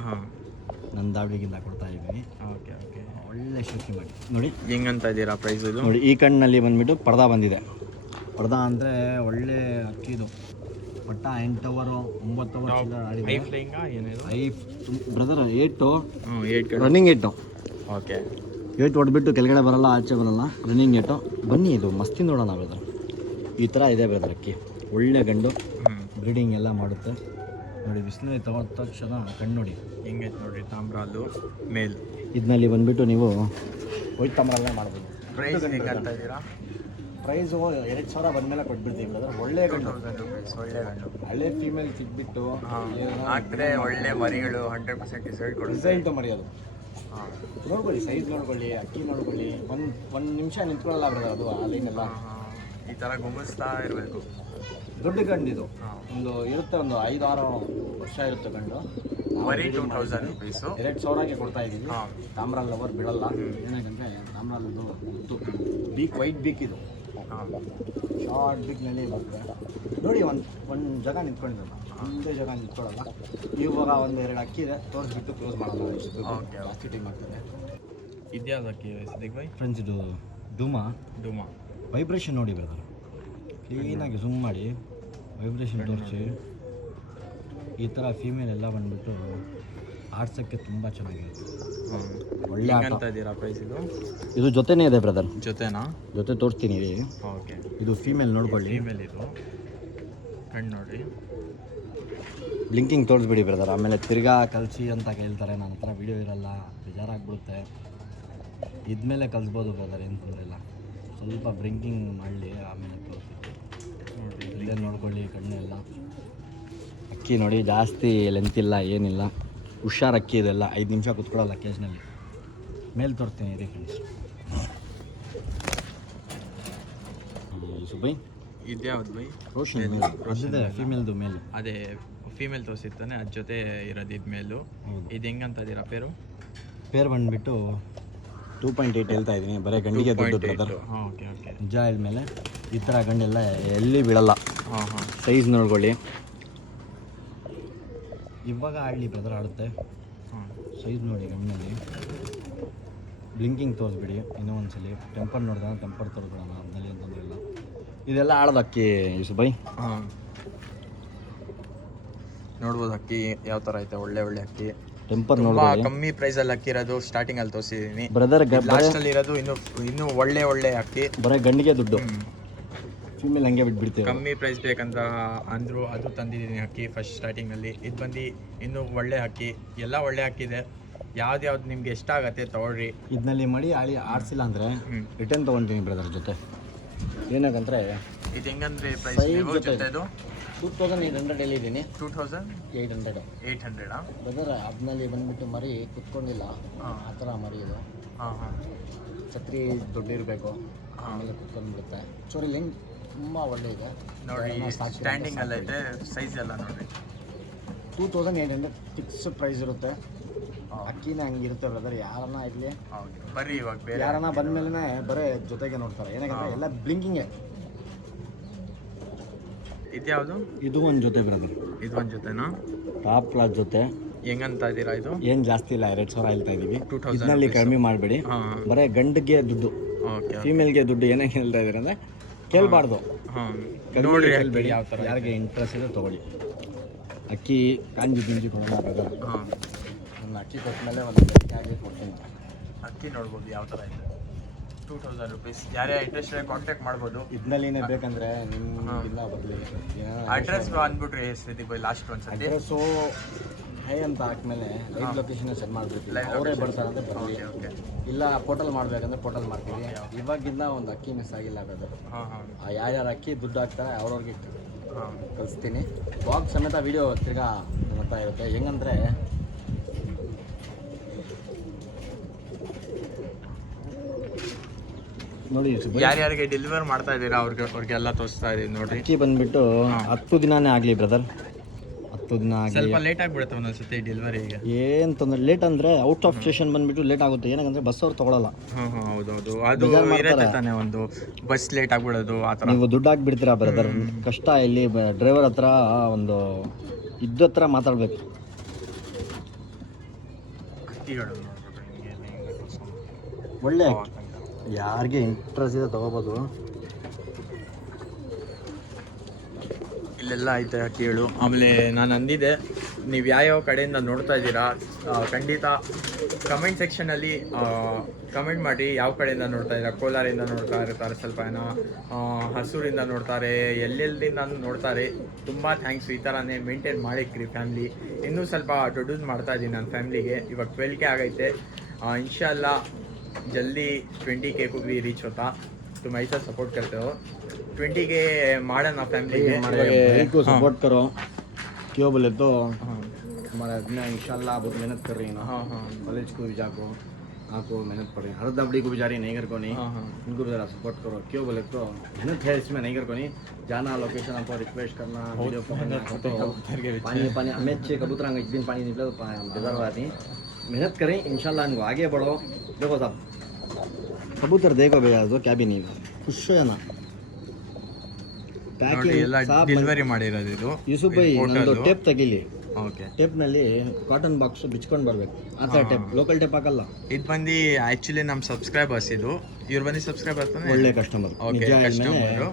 ನನ್ನ ದಾವಡಿಗಿಂದ ಕೊಡ್ತಾ ಇದ್ದೀನಿ. ಓಕೆ, ಒಳ್ಳೆ ಶೋಕಿ ಮಾಡಿ ನೋಡಿ. ಹೆಂಗಂತ ಇದ್ದೀರಾ ಪ್ರೈಸ್ ಇದು? ನೋಡಿ ಈ ಕಣ್ಣಲ್ಲಿ ಬಂದುಬಿಟ್ಟು ಪರ್ದಾ ಬಂದಿದೆ. ಪರ್ದಾ ಅಂದರೆ ಒಳ್ಳೆ ಅಕ್ಕಿದು. ಪಟ್ಟ 8 ಅವರ್ 9 ಅವರ್ ಆಡಿದೆ. Brother 8 running 8. ಓಕೆ, 8 ಹೊಡೆದ್ಬಿಟ್ಟು ಕೆಳಗಡೆ ಬರಲ್ಲ, ಆಚೆ ಬರಲ್ಲ, ರನ್ನಿಂಗ್ 8. ಬನ್ನಿ ಇದು ಮಸ್ತಿ ನೋಡೋಣ ಬ್ರದರ್. ಈ ಥರ ಇದೆ ಬ್ರದರ್ ಅಕ್ಕಿ. ಒಳ್ಳೆ ಗಂಡು, ಬ್ರೀಡಿಂಗ್ ಎಲ್ಲ ಮಾಡುತ್ತೆ. ನೋಡಿ ಬಿಸಿಲಲ್ಲಿ ತಗೊಂಡ ತಕ್ಷಣ ಕಣ್ಣು ನೋಡಿ ಹಿಂಗೈತೆ ನೋಡಿ. ತಾಮ್ರ ಅದು ಮೇಲ್. ಇದರಲ್ಲಿ ಬಂದುಬಿಟ್ಟು ನೀವು ವೈಟ್ ತಾಮ್ರಲ್ಲೇ ಮಾಡ್ಬೋದು. ಪ್ರೈಸ್ ಹೆಂಗಂತ ಇದ್ದೀರಾ? ಪ್ರೈಸು 2000 ಬಂದಮೇಲೆ ಕೊಟ್ಬಿಡ್ತೀವಿ ಬ್ರದರ್. ಒಳ್ಳೆ ಗಂಡು, ಒಳ್ಳೆ ಗಂಡು. ಹಳೆ ಫೀಮೇಲ್ ಸಿಕ್ಬಿಟ್ಟು ಹಾಕಿದ್ರೆ ಒಳ್ಳೆ ಮರಿಗಳು 100% ರಿಸಲ್ಟ್ ಮರಿಯೋದು. ನೋಡ್ಕೊಳ್ಳಿ, ಸೈಜ್ ನೋಡ್ಕೊಳ್ಳಿ, ಅಕ್ಕಿ ನೋಡ್ಕೊಳ್ಳಿ. ಒಂದು ನಿಮಿಷ ನಿಂತ್ಕೊಳ್ಳಲ್ಲ ಬ್ರದರ್ ಅದು ಹಾಲಿನೆಲ್ಲ. ಈ ಥರ ಗುಮ್ಮಿಸ್ತಾ ಇರಬೇಕು. ದೊಡ್ಡ ಗಂಡು ಇದು. ಒಂದು ಇರುತ್ತೆ, ಒಂದು 5-6 ವರ್ಷ ಇರುತ್ತೆ ಗಂಡು. ಬರೀ 2000 rupees 2000ಗೆ ಕೊಡ್ತಾ ಇದ್ದೀವಿ. ತಾಮ್ರ ಲವರ್ ಬಿಡಲ್ಲ. ಏನಕ್ಕಂದರೆ ತಾಮ್ರದ್ದು ಬೀಕ್, ವೈಟ್ ಬೀಕ್ ಇದು. ಶಾರ್ಟ್ ಬೀಕ್ನಲ್ಲಿ ಬರುತ್ತೆ ನೋಡಿ. ಒಂದು ಜಾಗ ನಿಂತ್ಕೊಂಡಿದ್ದಲ್ಲ, ಒಂದೇ ಜಾಗ ನಿಂತ್ಕೊಳ್ಳಲ್ಲ. ಇವಾಗ 1-2 ಅಕ್ಕಿ ಇದೆ, ತೋರಿಸ್ಬಿಟ್ಟು ಕ್ಲೋಸ್ ಮಾಡೋಣ. ಜಾಸ್ತಿ ಟೈಮ್ ಆಗ್ತದೆ. ಇದ್ಯಾವ್ದು ಅಕ್ಕಿ ಸಿದ್ದಿಕ್ ಭಾಯ್? ಫ್ರೆಂಡ್ಸ್ ಇದು ಡುಮಾ. ವೈಬ್ರೇಷನ್ ನೋಡಿ ಬ್ರದರ್, ಕ್ಲೀನಾಗಿ ಝೂಮ್ ಮಾಡಿ ವೈಬ್ರೇಷನ್ ತೋರಿಸಿ. ಈ ಥರ ಫೀಮೇಲ್ ಎಲ್ಲ ಬಂದುಬಿಟ್ಟು ಆಡ್ಸೋಕ್ಕೆ ತುಂಬ ಚೆನ್ನಾಗಿರುತ್ತೆ. ಒಳ್ಳೆ ಅಂತ ಇದ್ದೀರಾ ಪ್ರೈಸ್ ಇದು? ಇದು ಜೊತೆನೇ ಇದೆ ಬ್ರದರ್. ಜೊತೆ ತೋರಿಸ್ತೀನಿ ರೀ. ಓಕೆ, ಇದು ಫೀಮೇಲ್ ನೋಡ್ಕೊಳ್ಳಿ. ಫೀಮೇಲ್ ಇದು. ಕಣ್ಣು ನೋಡಿ, ಬ್ಲಿಂಕಿಂಗ್ ತೋರಿಸ್ಬಿಡಿ ಬ್ರದರ್. ಆಮೇಲೆ ತಿರ್ಗಾ ಕಲಿಸಿ ಅಂತ ಕೇಳ್ತಾರೆ. ನನ್ನ ಹತ್ರ ವೀಡಿಯೋ ಇರಲ್ಲ, ಬೇಜಾರಾಗ್ಬಿಡುತ್ತೆ. ಇದ್ಮೇಲೆ ಕಲಿಸ್ಬೋದು ಬ್ರದರ್, ಏನು ತೊಂದರೆ ಇಲ್ಲ. ಸ್ವಲ್ಪ ಬ್ಲಿಂಕಿಂಗ್ ಮಾಡಲಿ, ಆಮೇಲೆ ತೋರಿಸಿ. ನೋಡಿ ಇಲ್ಲೇ ನೋಡ್ಕೊಳ್ಳಿ ಕಣ್ಣು ಎಲ್ಲ. ಅಕ್ಕಿ ನೋಡಿ, ಜಾಸ್ತಿ ಲೆಂತ್ ಇಲ್ಲ, ಏನಿಲ್ಲ. ಹುಷಾರು ಅಕ್ಕಿ ಇದೆಲ್ಲ. 5 ನಿಮಿಷ ಕುತ್ಕೊಳ್ಳಲ್ಲ ಕೇಜ್ನಲ್ಲಿ. ಮೇಲೆ ತೋರಿಸ್ತೀನಿ ಇರಿ ಫ್ರೆಂಡ್ಸ್. ಸುಬೈ ಇದ್ಯಾವ್ದು ಬೈ? ರೋಷನ್ ಮೇಲ್. ಅದಿದೆ ಫೀಮೇಲ್ದು ಮೇಲ್. ಅದೇ ಫೀಮೇಲ್ ತೋರಿಸಿರ್ತಾನೆ, ಅದ್ರ ಜೊತೆ ಇರೋದು ಇದು ಮೇಲು. ಇದು ಹೆಂಗಂತ ಇದ್ದೀರಾ ಪೇರು? ಪೇರ್ ಬಂದುಬಿಟ್ಟು 2.8 ಹೇಳ್ತಾ ಇದ್ದೀನಿ, ಬರೀ ಗಂಡಿಗೆ ದುಡ್ಡು ಬ್ರದರ್. Okay okay. ನಿಜ ಹೇಳಿದ್ಮೇಲೆ ಈ ಥರ ಗಂಡೆಲ್ಲ ಎಲ್ಲಿ ಬೀಳಲ್ಲ. ಹಾಂ ಹಾಂ. ಸೈಜ್ ನೋಡ್ಕೊಳ್ಳಿ. ಇವಾಗ ಆಡಲಿ ಬ್ರದರ್, ಆಡುತ್ತೆ. ಹಾಂ. ಸೈಜ್ ನೋಡಿ ಗಂಡಿನಲ್ಲಿ. ಬ್ಲಿಂಕಿಂಗ್ ತೋರಿಸ್ಬಿಡಿ ಇನ್ನೂ ಒಂದ್ಸಲಿ. ಟೆಂಪರ್ ನೋಡಿದ್ರೆ ಟೆಂಪರ್ ತೋರಿಸ್ಬಿಡೋಣ, ಅದ್ರಲ್ಲಿ ಅಂತಂದ್ರೆ ಇಲ್ಲ. ಇದೆಲ್ಲ ಆಡೋದಕ್ಕಿ ಯೂಸುಫ್ ಭಾಯ್. ಹಾಂ, ನೋಡ್ಬೋದು ಅಕ್ಕಿ ಯಾವ ಥರ ಐತೆ. ಒಳ್ಳೆ ಅಕ್ಕಿ. ಟೆಂಪರ್ ತುಂಬಾ ನೋಡಿ. ಕಮ್ಮಿ ಪ್ರೈಸಲ್ಲಿ ಅಕ್ಕಿ ಇರೋದು, ಸ್ಟಾರ್ಟಿಂಗ್ ಅಲ್ಲಿ ತೋರಿಸಿದ್ದೀನಿ ಬ್ರದರ್. ಲಾಸ್ಟಲ್ಲಿ ಇರೋದು ಇನ್ನೂ ಒಳ್ಳೆ ಅಕ್ಕಿ. ಬರೀ ಗಂಡಿಗೆ ದುಡ್ಡು, ಫೀಮೇಲ್ ಹಂಗೆ ಬಿಟ್ಬಿಡ್ತೀವಿ. ಕಮ್ಮಿ ಪ್ರೈಸ್ ಬೇಕಂತ ಅಂದರು, ಅದು ತಂದಿದ್ದೀನಿ ಅಕ್ಕಿ ಫಸ್ಟ್ ಸ್ಟಾರ್ಟಿಂಗಲ್ಲಿ. ಇದು ಬಂದು ಇನ್ನೂ ಒಳ್ಳೆ ಅಕ್ಕಿ, ಎಲ್ಲ ಒಳ್ಳೆ ಅಕ್ಕಿ ಇದೆ. ಯಾವ್ದು ನಿಮ್ಗೆ ಇಷ್ಟ ಆಗತ್ತೆ ತಗೊಳ್ರಿ. ಇದನ್ನಲ್ಲಿ ಮಾಡಿ ಆಡಿಸಿಲ್ಲ ಅಂದರೆ ರಿಟರ್ನ್ ತೊಗೊತೀನಿ ಬ್ರದರ್ ಜೊತೆ. ಏನಾಗಂದ್ರೆ ಇದು ಹೆಂಗಂದ್ರೆ ಪ್ರೈಸ್ ಜೊತೆದು 2800 ಹೇಳಿದ್ದೀನಿ. 2800 ಬ್ರದರ್. ಅದನ್ನಲ್ಲಿ ಬಂದ್ಬಿಟ್ಟು ಮರಿ ಕುತ್ಕೊಂಡಿಲ್ಲ, ಆ ಥರ ಮರಿ ಇದು. ಹಾಂ ಹಾಂ. ಛತ್ರಿ ದೊಡ್ಡಿರಬೇಕು, ಆಮೇಲೆ ಕುತ್ಕೊಂಡ್ಬಿಡುತ್ತೆ. ಚೋರಿ ಲಿಂಕ್ ತುಂಬ ಒಳ್ಳೆ ಇದೆ ನೋಡಿ. ಸ್ಟ್ಯಾಂಡಿಂಗ್ ಎಲ್ಲ ಐತೆ, ಸೈಜ್ ಎಲ್ಲ ನೋಡಿ. 2800 ಫಿಕ್ಸ್ ಪ್ರೈಸ್ ಇರುತ್ತೆ. ಅಕ್ಕಿನೇ ಹಂಗಿರುತ್ತೆ ಬ್ರದರ್. ಯಾರನ್ನ ಇರಲಿ ಬರ್ರಿ, ಇವಾಗ ಬೇರೆ ಯಾರನ್ನ ಬಂದಮೇಲೆ ಬರೀ ಜೊತೆಗೆ ನೋಡ್ತಾರೆ. ಏನಾಗಂದ್ರೆ ಎಲ್ಲ ಬ್ಲಿಂಕಿಂಗೇ. ಇದ್ಯಾವುದು? ಇದು ಒಂದು ಜೊತೆ ಬ್ರದರ್. ಇದು ಒಂದು ಜೊತೆನಾ? ಟಾಪ್ ಕ್ಲಾಸ್ ಜೊತೆ. ಹೆಂಗಂತ ಇದ್ದೀರಾ ಇದು? ಏನು ಜಾಸ್ತಿ ಇಲ್ಲ, 2000 ಹೇಳ್ತಾ ಇದ್ದೀವಿ. 2000 ಇದನ್ನಲ್ಲಿ ಕಡಿಮೆ ಮಾಡಬೇಡಿ. ಬರೀ ಗಂಡಿಗೆ ದುಡ್ಡು, ಓಕೆ. ಫೀಮೇಲ್ಗೆ ದುಡ್ಡು ಏನಾಗಿ ಹೇಳ್ತಾ ಇದ್ದೀರ ಅಂದರೆ ಕೇಳಬಾರ್ದು. ಹಾಂ, ನೋಡ್ರಿ ಕೇಳಬೇಡಿ. ಯಾವ ಥರ ಯಾರಿಗೆ ಇಂಟ್ರೆಸ್ಟ್ ಇದೆ ತೊಗೊಳ್ಳಿ. ಅಕ್ಕಿ ಕಾಂಜಿ ಗಿಂಜಿ ಕೊಡೋಣ ಬ್ರದರ್. ಹಾಂ, ನನ್ನ ಅಕ್ಕಿ ಕೊಟ್ಟಮೇಲೆ ಒಂದು ಹಾಗೆ ಕೊಡ್ತೀನಿ. ಅಕ್ಕಿ ನೋಡ್ಬೋದು ಯಾವ ಥರ ಇದೆ. 2000 rupees. ಯಾರೇ ಇಂಟ್ರೆಸ್ಟ್ ಕಾಂಟ್ಯಾಕ್ಟ್ ಮಾಡ್ಬೋದು. ಇದನ್ನಲ್ಲಿನೇ ಬೇಕಂದ್ರೆ ನಿಮ್ಗಿಲ್ಲ ಬರಲಿ. ಅಡ್ರೆಸ್ ಅಂದ್ಬಿಟ್ರಿ ಶ್ರೀದೀಪ್ ಭಾಯ್ ಲಾಸ್ಟ್ ಒಂದ್ಸತಿ. ಅಡ್ರೆಸ್ಸು ಹೇ ಅಂತ ಹಾಕ್ಮೇಲೆ ಲೈವ್ ಲೊಕೇಶನ್ ಸೆಂಡ್ ಮಾಡಿಬಿಡ್ತೀವಿ. ಅವರೇ ಬರ್ತಾರಂತೆ ಬರಲಿ. ಓಕೆ. ಇಲ್ಲ ಪೋರ್ಟಲ್ ಮಾಡಬೇಕಂದ್ರೆ ಪೋರ್ಟಲ್ ಮಾಡ್ತೀವಿ. ಇವಾಗಿಂದ ಒಂದು ಅಕ್ಕಿ ಮಿಸ್ ಆಗಿಲ್ಲ ಬ್ರದರ್. ಹಾಂ ಹಾಂ. ಯಾರ್ಯಾರು ಅಕ್ಕಿ ದುಡ್ಡು ಹಾಕ್ತಾರೆ ಅವ್ರವ್ರಿಗೆ ಹಾಂ, ಕಳಿಸ್ತೀನಿ. ಬಾಕ್ಸ್ ಸಮೇತ ವೀಡಿಯೋ ತಿರ್ಗಾ ನೋಡ್ತಾ ಇರುತ್ತೆ. ಹೆಂಗಂದ್ರೆ ನೋಡಿ, ಯಾರ್ಯಾರಿಗೆ ಡೆಲಿವರ್ ಮಾಡ್ತಾ ಇದ್ದೀರಾ ಅವ್ರಿಗೆಲ್ಲ ತೋರಿಸ್ತಾ ಇದೀವಿ ನೋಡ್ರಿ. ಅಕ್ಕಿ ಬಂದ್ಬಿಟ್ಟು 10 ದಿನಾನೇ ಆಗಲಿ ಬ್ರದರ್. 10 ದಿನ ಆಗಲಿ. ಸ್ವಲ್ಪ ಲೇಟ್ ಆಗಿಬಿಡುತ್ತೆ ಒಂದೊಂದ್ಸತಿ ಡೆಲಿವರಿಗೆ. ಏನು ತೊಂದರೆ. ಲೇಟ್ ಅಂದರೆ ಔಟ್ ಆಫ್ ಸ್ಟೇಷನ್ ಬಂದ್ಬಿಟ್ಟು ಲೇಟ್ ಆಗುತ್ತೆ. ಏನಂದ್ರೆ ಬಸ್ ಅವ್ರು ತೊಗೊಳಲ್ಲ. ಹಾಂ ಹಾಂ, ಹೌದೌದು. ಅದು ಇರುತ್ತೆ ತಾನೇ, ಒಂದು ಬಸ್ ಲೇಟ್ ಆಗ್ಬಿಡೋದು ಆ ಥರ. ನೀವು ದುಡ್ಡು ಹಾಕ್ಬಿಡ್ತೀರಾ ಬ್ರದರ್, ಕಷ್ಟ. ಇಲ್ಲಿ ಡ್ರೈವರ್ ಹತ್ರ ಒಂದು ಹತ್ರ ಮಾತಾಡಬೇಕು. ಅಕ್ಕಿಗಳು ನೋಡ್ಬಿಟ್ಟು ನಿಮಗೆ ಒಳ್ಳೆ ಅಕ್ಕಿ. ಯಾರಿಗೆ ಇಂಟ್ರೆಸ್ಟ್ ಇದೆ ತೊಗೋಬೋದು. ಇಲ್ಲೆಲ್ಲ ಐತೆ ಅಕ್ಕಿಗಳು. ಆಮೇಲೆ ನಾನು ಅಂದಿದ್ದೆ, ನೀವು ಯಾವ್ಯಾವ ಕಡೆಯಿಂದ ನೋಡ್ತಾ ಇದ್ದೀರಾ ಖಂಡಿತ ಕಮೆಂಟ್ ಸೆಕ್ಷನಲ್ಲಿ ಕಮೆಂಟ್ ಮಾಡಿ. ಯಾವ ಕಡೆಯಿಂದ ನೋಡ್ತಾ ಇದ್ದೀರಾ? ಕೋಲಾರಿಂದ ನೋಡ್ತಾ ಇರ್ತಾರೆ, ಸ್ವಲ್ಪ ಜನ ಹಸೂರಿಂದ ನೋಡ್ತಾರೆ, ಎಲ್ಲೆಲ್ಲಿಂದ ನೋಡ್ತಾರೆ. ತುಂಬ ಥ್ಯಾಂಕ್ಸ್. ಈ ಥರನೇ ಮೇಂಟೈನ್ ಮಾಡಿಕ್ರಿ ಫ್ಯಾಮ್ಲಿ. ಇನ್ನೂ ಸ್ವಲ್ಪ ದೊಡ್ಡದು ಮಾಡ್ತಾ ಇದ್ದೀನಿ ನನ್ನ ಫ್ಯಾಮ್ಲಿಗೆ. ಇವಾಗ 12K ಆಗೈತೆ. इंशाल्लाह जल्दी 20K को भी रीच होता तो मैं ऐसा सपोर्ट करते हो 20K माडना फैमिली को सपोर्ट करो क्यों बोले तो हमारा इतना इंशाल्लाह बहुत मेहनत कर रही है ना. कॉलेज को भी जाको आपको मेहनत पड़े. हर दबड़ी को भी जा रही नहीं कर को नहीं. उनको भी ज़रा सपोर्ट करो. क्यों बोले तो मेहनत है इसमें, नहीं कर को नहीं. जाना लोकेशन आपको रिक्वेस्ट करना वीडियो करना पानी पानी हमें अच्छे कबूतर एक दिन पानी निकला तो बेजार आती. मेहनत करें इंशाल्लाह. इनको आगे बढ़ो. देखो साहब कबूतर देखो भैया तो क्या भी नहीं खुश है ना. ಡೆಲಿವರಿ ಮಾಡಿರೋದು ಇದು. ಯೂಸುಫ್ ಭಾಯ್ ನಂದು ಟೇಪ್ ತೆಗಿಲಿ. ಓಕೆ. ಟೇಪ್ನಲ್ಲಿ ಕಾಟನ್ ಬಾಕ್ಸ್ ಬಿಚ್ಕೊಂಡು ಬರಬೇಕು. ಆ ಥರ ಟೇಪ್, ಲೋಕಲ್ ಟೇಪ್ ಹಾಕಲ್ಲ. ಇದು ಬಂದು ಆ್ಯಕ್ಚುಲಿ ನಮ್ಮ ಸಬ್ಸ್ಕ್ರೈಬರ್ಸ್. ಇದು ಇವ್ರು ಬಂದು ಸಬ್ಸ್ಕ್ರೈಬರ್ ತಾನೆ, ಒಳ್ಳೆ ಕಸ್ಟಮರ್. Okay customer.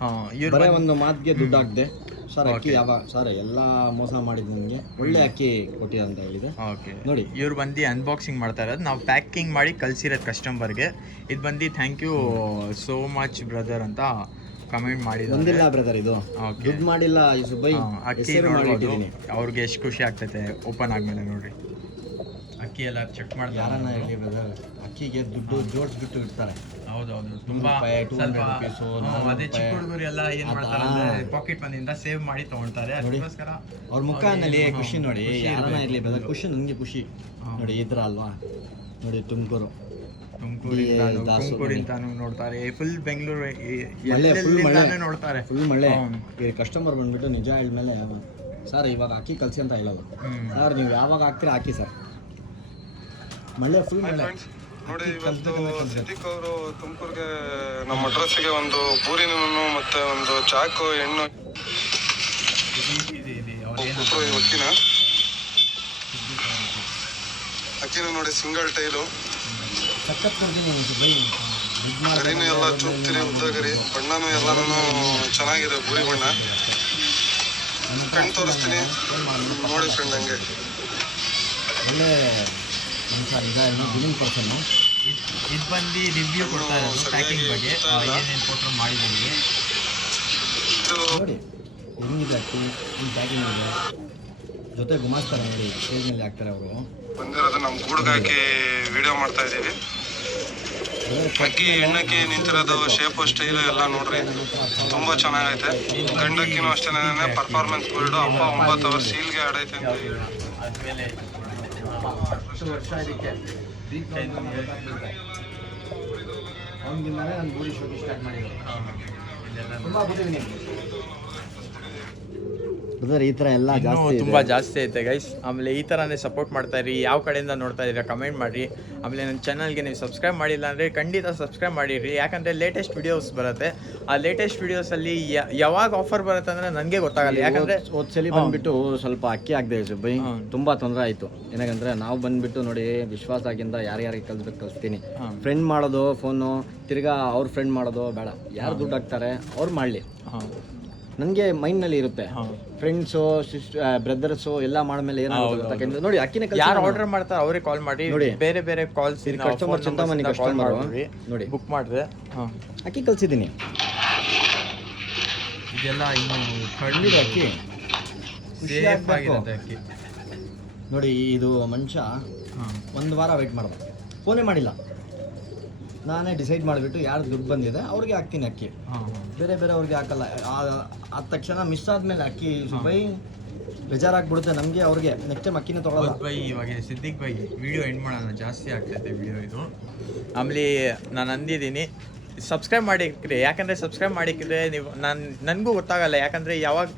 ಹಾಂ, ಇವ್ರು ಬರೀ ಒಂದು ಮಾತಿಗೆ ದುಡ್ಡು ಹಾಕ್ದೆ ಸರ್. ಅಕ್ಕಿ ಯಾವಾಗ ಸರ್ ಎಲ್ಲ ಮೋಸ ಮಾಡಿದ್ದು ನಿಮಗೆ ಒಳ್ಳೆ ಅಕ್ಕಿ ಕೊಟ್ಟಿದೆ ಅಂತ ಹೇಳಿದೆ. ಓಕೆ ನೋಡಿ ಇವ್ರು ಬಂದು ಅನ್ಬಾಕ್ಸಿಂಗ್ ಮಾಡ್ತಾ ಇರೋದು, ನಾವು ಪ್ಯಾಕಿಂಗ್ ಮಾಡಿ ಕಳ್ಸಿರೋದು ಕಸ್ಟಮರ್ಗೆ. ಇದು ಬಂದು thank you so much brother ಅಂತ ಕಮೆಂಟ್ ಮಾಡಿದ್ರು. ಒಂದಿಲ್ಲ ಬ್ರದರ್, ಇದು ದುಡ್ಡು ಮಾಡಿಲ್ಲ ಯೂಸುಫ್ ಭಾಯ್. ಅಕ್ಕಿ ನೋಡ್ಬೋದು ಅವ್ರಿಗೆ ಎಷ್ಟು ಖುಷಿ ಆಗ್ತೈತೆ ಓಪನ್ ಆದ್ಮೇಲೆ. ನೋಡ್ರಿ ಅಕ್ಕಿ ಎಲ್ಲ ಚೆಕ್ ಮಾಡ್ತಾರೆ. ಯಾರನ್ನ ಹೇಳಿ ಬ್ರದರ್, ಅಕ್ಕಿಗೆ ದುಡ್ಡು ಜೋಡಿಸ್ಬಿಟ್ಟು ಇಡ್ತಾರೆ. ಹೌದೌದು, ತುಂಬಾ ಸ್ವಲ್ಪ ಅದೇ ಚಿಕ್ಕ ಹುಡುಗರು ಎಲ್ಲ ಏನ್ ಮಾಡ್ತಾರೆ ಅಂದ್ರೆ ಪಾಕೆಟ್ ಮನಿಯಿಂದ ಸೇವ್ ಮಾಡಿ ತಗೊಳ್ತಾರೆ. ಅದಕ್ಕೋಸ್ಕರ ಅವ್ರ ಮುಖನಲ್ಲಿ ಖುಷಿ ನೋಡಿ. ಯಾರನ್ನ ಇರ್ಲಿ ಬ್ರದರ್, ಖುಷಿ ನನಗೆ ಖುಷಿ ನೋಡಿ. ಈ ಥರ ಅಲ್ವಾ ನೋಡಿ. ತುಮಕೂರಿಂದಾನು ನೋಡ್ತಾರೆ, ಫುಲ್ ಬೆಂಗಳೂರು ನೋಡ್ತಾರೆ. ಫುಲ್ ಮಳೆ. ಈ ಕಸ್ಟಮರ್ ಬಂದ್ಬಿಟ್ಟು ನಿಜ ಹೇಳಿದ್ಮೇಲೆ ಸರ್ ಇವಾಗ ಅಕ್ಕಿ ಕಲ್ಸಿ ಅಂತ ಹೇಳೋದು. ಸರ್ ನೀವು ಯಾವಾಗ ಹಾಕ್ತೀರಾ ಹಾಕಿ ಸರ್. ಮಳೆ ಫುಲ್ ಮಳೆ. ನೋಡಿ ಇವತ್ತು ಸಿದ್ದಿಕ್ ಅವರು ತುಮಕೂರಿಗೆ ನಮ್ಮ ಅಡ್ರೆಸ್ಗೆ ಒಂದು ಪೂರಿನೂ ಮತ್ತೆ ಒಂದು ಚಾಕು ಎಣ್ಣು ಅಕ್ಕಿನ ನೋಡಿ ಸಿಂಗಲ್ ಟೈಲು ಗರಿನೂ ಎಲ್ಲ ಚೂಪ್ತಿರಿ ಉದ್ದಗರಿ ಬಣ್ಣನೂ ಎಲ್ಲನೂ ಚೆನ್ನಾಗಿದೆ ಪೂರಿ ಬಣ್ಣ ಕಣ್ಣು ತೋರಿಸ್ತೀನಿ ನೋಡಿ ಫ್ರೆಂಡ್ ಹಂಗೆ ಒಳ್ಳೆ ಬಿಲಿಂಗ್ ಪರ್ಸನ್ನು. ಇದು ಬಂದು ರಿವ್ಯೂ ಕೊಡ್ತಾ ಇರೋದು ಪ್ಯಾಕಿಂಗ್ ಬಗ್ಗೆ ಏನೇನು ಕೊಟ್ಟರು ಮಾಡಿದ್ದೀವಿ ನೋಡಿ ಹೆಂಗಿದೆ ಅಕ್ಕಿ ಈ ಪ್ಯಾಕಿಂಗ್ ಇದೆ, ಜೊತೆ ಗುಮಾಸ್ತಾರೆ ನೋಡಿ ಸ್ಟೇಜ್ ಮೇಲೆ ಹಾಕ್ತಾರೆ ಅವರು. ಬಂದಿರೋದು ನಮ್ಮ ಗೂಡ್ಗೆ ಹಾಕಿ ವಿಡಿಯೋ ಮಾಡ್ತಾ ಇದ್ದೀವಿ. ಅಕ್ಕಿ ಹೆಣ್ಣಕ್ಕಿ ನಿಂತಿರೋದು ಶೇಪು ಸ್ಟೈಲು ಎಲ್ಲ ನೋಡ್ರಿ ತುಂಬಾ ಚೆನ್ನಾಗೈತೆ. ಗಂಡಕ್ಕಿನೂ ಅಷ್ಟೇನೆ ಪರ್ಫಾರ್ಮೆನ್ಸ್ ಗೋಲ್ಡು ಹಬ್ಬ 9 ಅವರ್ ಸೀಲ್ಗೆ ಆಡೈತೆ ಅಂತ ಆದಮೇಲೆ ವರ್ಷ ಇದಕ್ಕೆ ಅವನಿಂದಾನೇ ನಾನು ಗೂಡಿ ಶೂಟಿಂಗ್ ಸ್ಟಾರ್ಟ್ ಮಾಡಿದ್ರು. ತುಂಬ ಗೊತ್ತಿದ್ದೀನಿ ಬ್ರದರ್, ಈ ಥರ ಎಲ್ಲ ಜಾಸ್ತಿ ತುಂಬ ಜಾಸ್ತಿ ಐತೆ ಗೈಸ್. ಆಮೇಲೆ ಈ ಥರನೇ ಸಪೋರ್ಟ್ ಮಾಡ್ತಾ ಇರಿ. ಯಾವ ಕಡೆಯಿಂದ ನೋಡ್ತಾ ಇದ್ದೀರಾ ಕಮೆಂಟ್ ಮಾಡಿರಿ. ಆಮೇಲೆ ನನ್ನ ಚಾನಲ್ಗೆ ನೀವು ಸಬ್ಸ್ಕ್ರೈಬ್ ಮಾಡಿಲ್ಲ ಅಂದರೆ ಖಂಡಿತ ಸಬ್ಸ್ಕ್ರೈಬ್ ಮಾಡಿರಿ, ಯಾಕಂದರೆ ಲೇಟೆಸ್ಟ್ ವೀಡಿಯೋಸ್ ಬರುತ್ತೆ. ಆ ಲೇಟೆಸ್ಟ್ ವೀಡಿಯೋಸಲ್ಲಿ ಯಾವಾಗ ಆಫರ್ ಬರುತ್ತೆ ಅಂದರೆ ನನಗೆ ಗೊತ್ತಾಗಲ್ಲ. ಯಾಕಂದರೆ ಹೋದ್ಸಲಿ ಬಂದುಬಿಟ್ಟು ಸ್ವಲ್ಪ ಅಕ್ಕಿ ಆಗದೆ ಬೈ ತುಂಬ ತೊಂದರೆ ಆಯಿತು. ಏನಕ್ಕಂದರೆ ನಾವು ಬಂದುಬಿಟ್ಟು ನೋಡಿ ವಿಶ್ವಾಸ ಆಗಿಂದ ಯಾರ್ಯಾರಿಗೆ ಕಲಿಸ್ತೀನಿ. ಫ್ರೆಂಡ್ ಮಾಡೋದು ಫೋನು, ತಿರ್ಗಾ ಅವ್ರ ಫ್ರೆಂಡ್ ಮಾಡೋದು ಬೇಡ. ಯಾರು ದುಡ್ಡು ಹಾಕ್ತಾರೆ ಅವ್ರು ಮಾಡಲಿ. ನನಗೆ ಮೈಂಡ್ನಲ್ಲಿ ಇರುತ್ತೆ ಫ್ರೆಂಡ್ಸು ಬ್ರದರ್ಸು ಎಲ್ಲ ಮಾಡಿದ್ಮೇಲೆ ಏನಾಗುತ್ತೆ ನೋಡಿ. ಅಕ್ಕಿನ ಯಾರು ಆರ್ಡರ್ ಮಾಡ್ತಾರೆ ಅವ್ರಿಗೆ ಕಾಲ್ ಮಾಡಿ ನೋಡಿ. ಬೇರೆ ಬೇರೆ ಕಾಲ್ಸ್ ಕಸ್ಟಮರ್ ಚಿಂತಾಮಣಿ ಕಸ್ಟಮರ್ ನೋಡಿ ಬುಕ್ ಮಾಡಿದೆ. ಅಕ್ಕಿ ಕಳಿಸಿದ್ದೀನಿ. ಇದೆಲ್ಲ ಇನ್ನು ಖಂಡಿತ ಅಕ್ಕಿ ಸೇಫ್ ಆಗಿರುತ್ತೆ ಅಕ್ಕಿ. ನೋಡಿ ಇದು ಮನುಷ್ಯ 1 ವಾರ ವೆಯ್ಟ್ ಮಾಡ್ದೆ, ಫೋನೇ ಮಾಡಿಲ್ಲ. ನಾನೇ ಡಿಸೈಡ್ ಮಾಡಿಬಿಟ್ಟು ಯಾರು ದುಡ್ಡು ಬಂದಿದೆ ಅವ್ರಿಗೆ ಹಾಕ್ತೀನಿ ಅಕ್ಕಿ, ಬೇರೆ ಬೇರೆ ಅವ್ರಿಗೆ ಹಾಕಲ್ಲ. ಆದ ತಕ್ಷಣ ಮಿಸ್ ಆದಮೇಲೆ ಅಕ್ಕಿ ಬೈ ಬೇಜಾರಾಗ್ಬಿಡುತ್ತೆ ನಮಗೆ, ಅವ್ರಿಗೆ ನೆಕ್ಸ್ಟ್ ಟೈಮ್ ಅಕ್ಕಿನೇ ತೊಗೊಳ್ಳಲ್ಲ. ಬೈ ಇವಾಗ ಸಿದ್ದಿಕ್ ಬೈ ವಿಡಿಯೋ ಎಂಡ್ ಮಾಡೋಣ, ಜಾಸ್ತಿ ಆಗ್ತೈತೆ ವಿಡಿಯೋ ಇದು. ಆಮೇಲೆ ನಾನು ಅಂದಿದ್ದೀನಿ ಸಬ್ಸ್ಕ್ರೈಬ್ ಮಾಡಿಕ್ರಿ, ಯಾಕಂದರೆ ಸಬ್ಸ್ಕ್ರೈಬ್ ಮಾಡಿಕ್ಕಿದ್ರೆ ನೀವು ನನಗೂ ಗೊತ್ತಾಗಲ್ಲ. ಯಾಕಂದರೆ ಯಾವಾಗ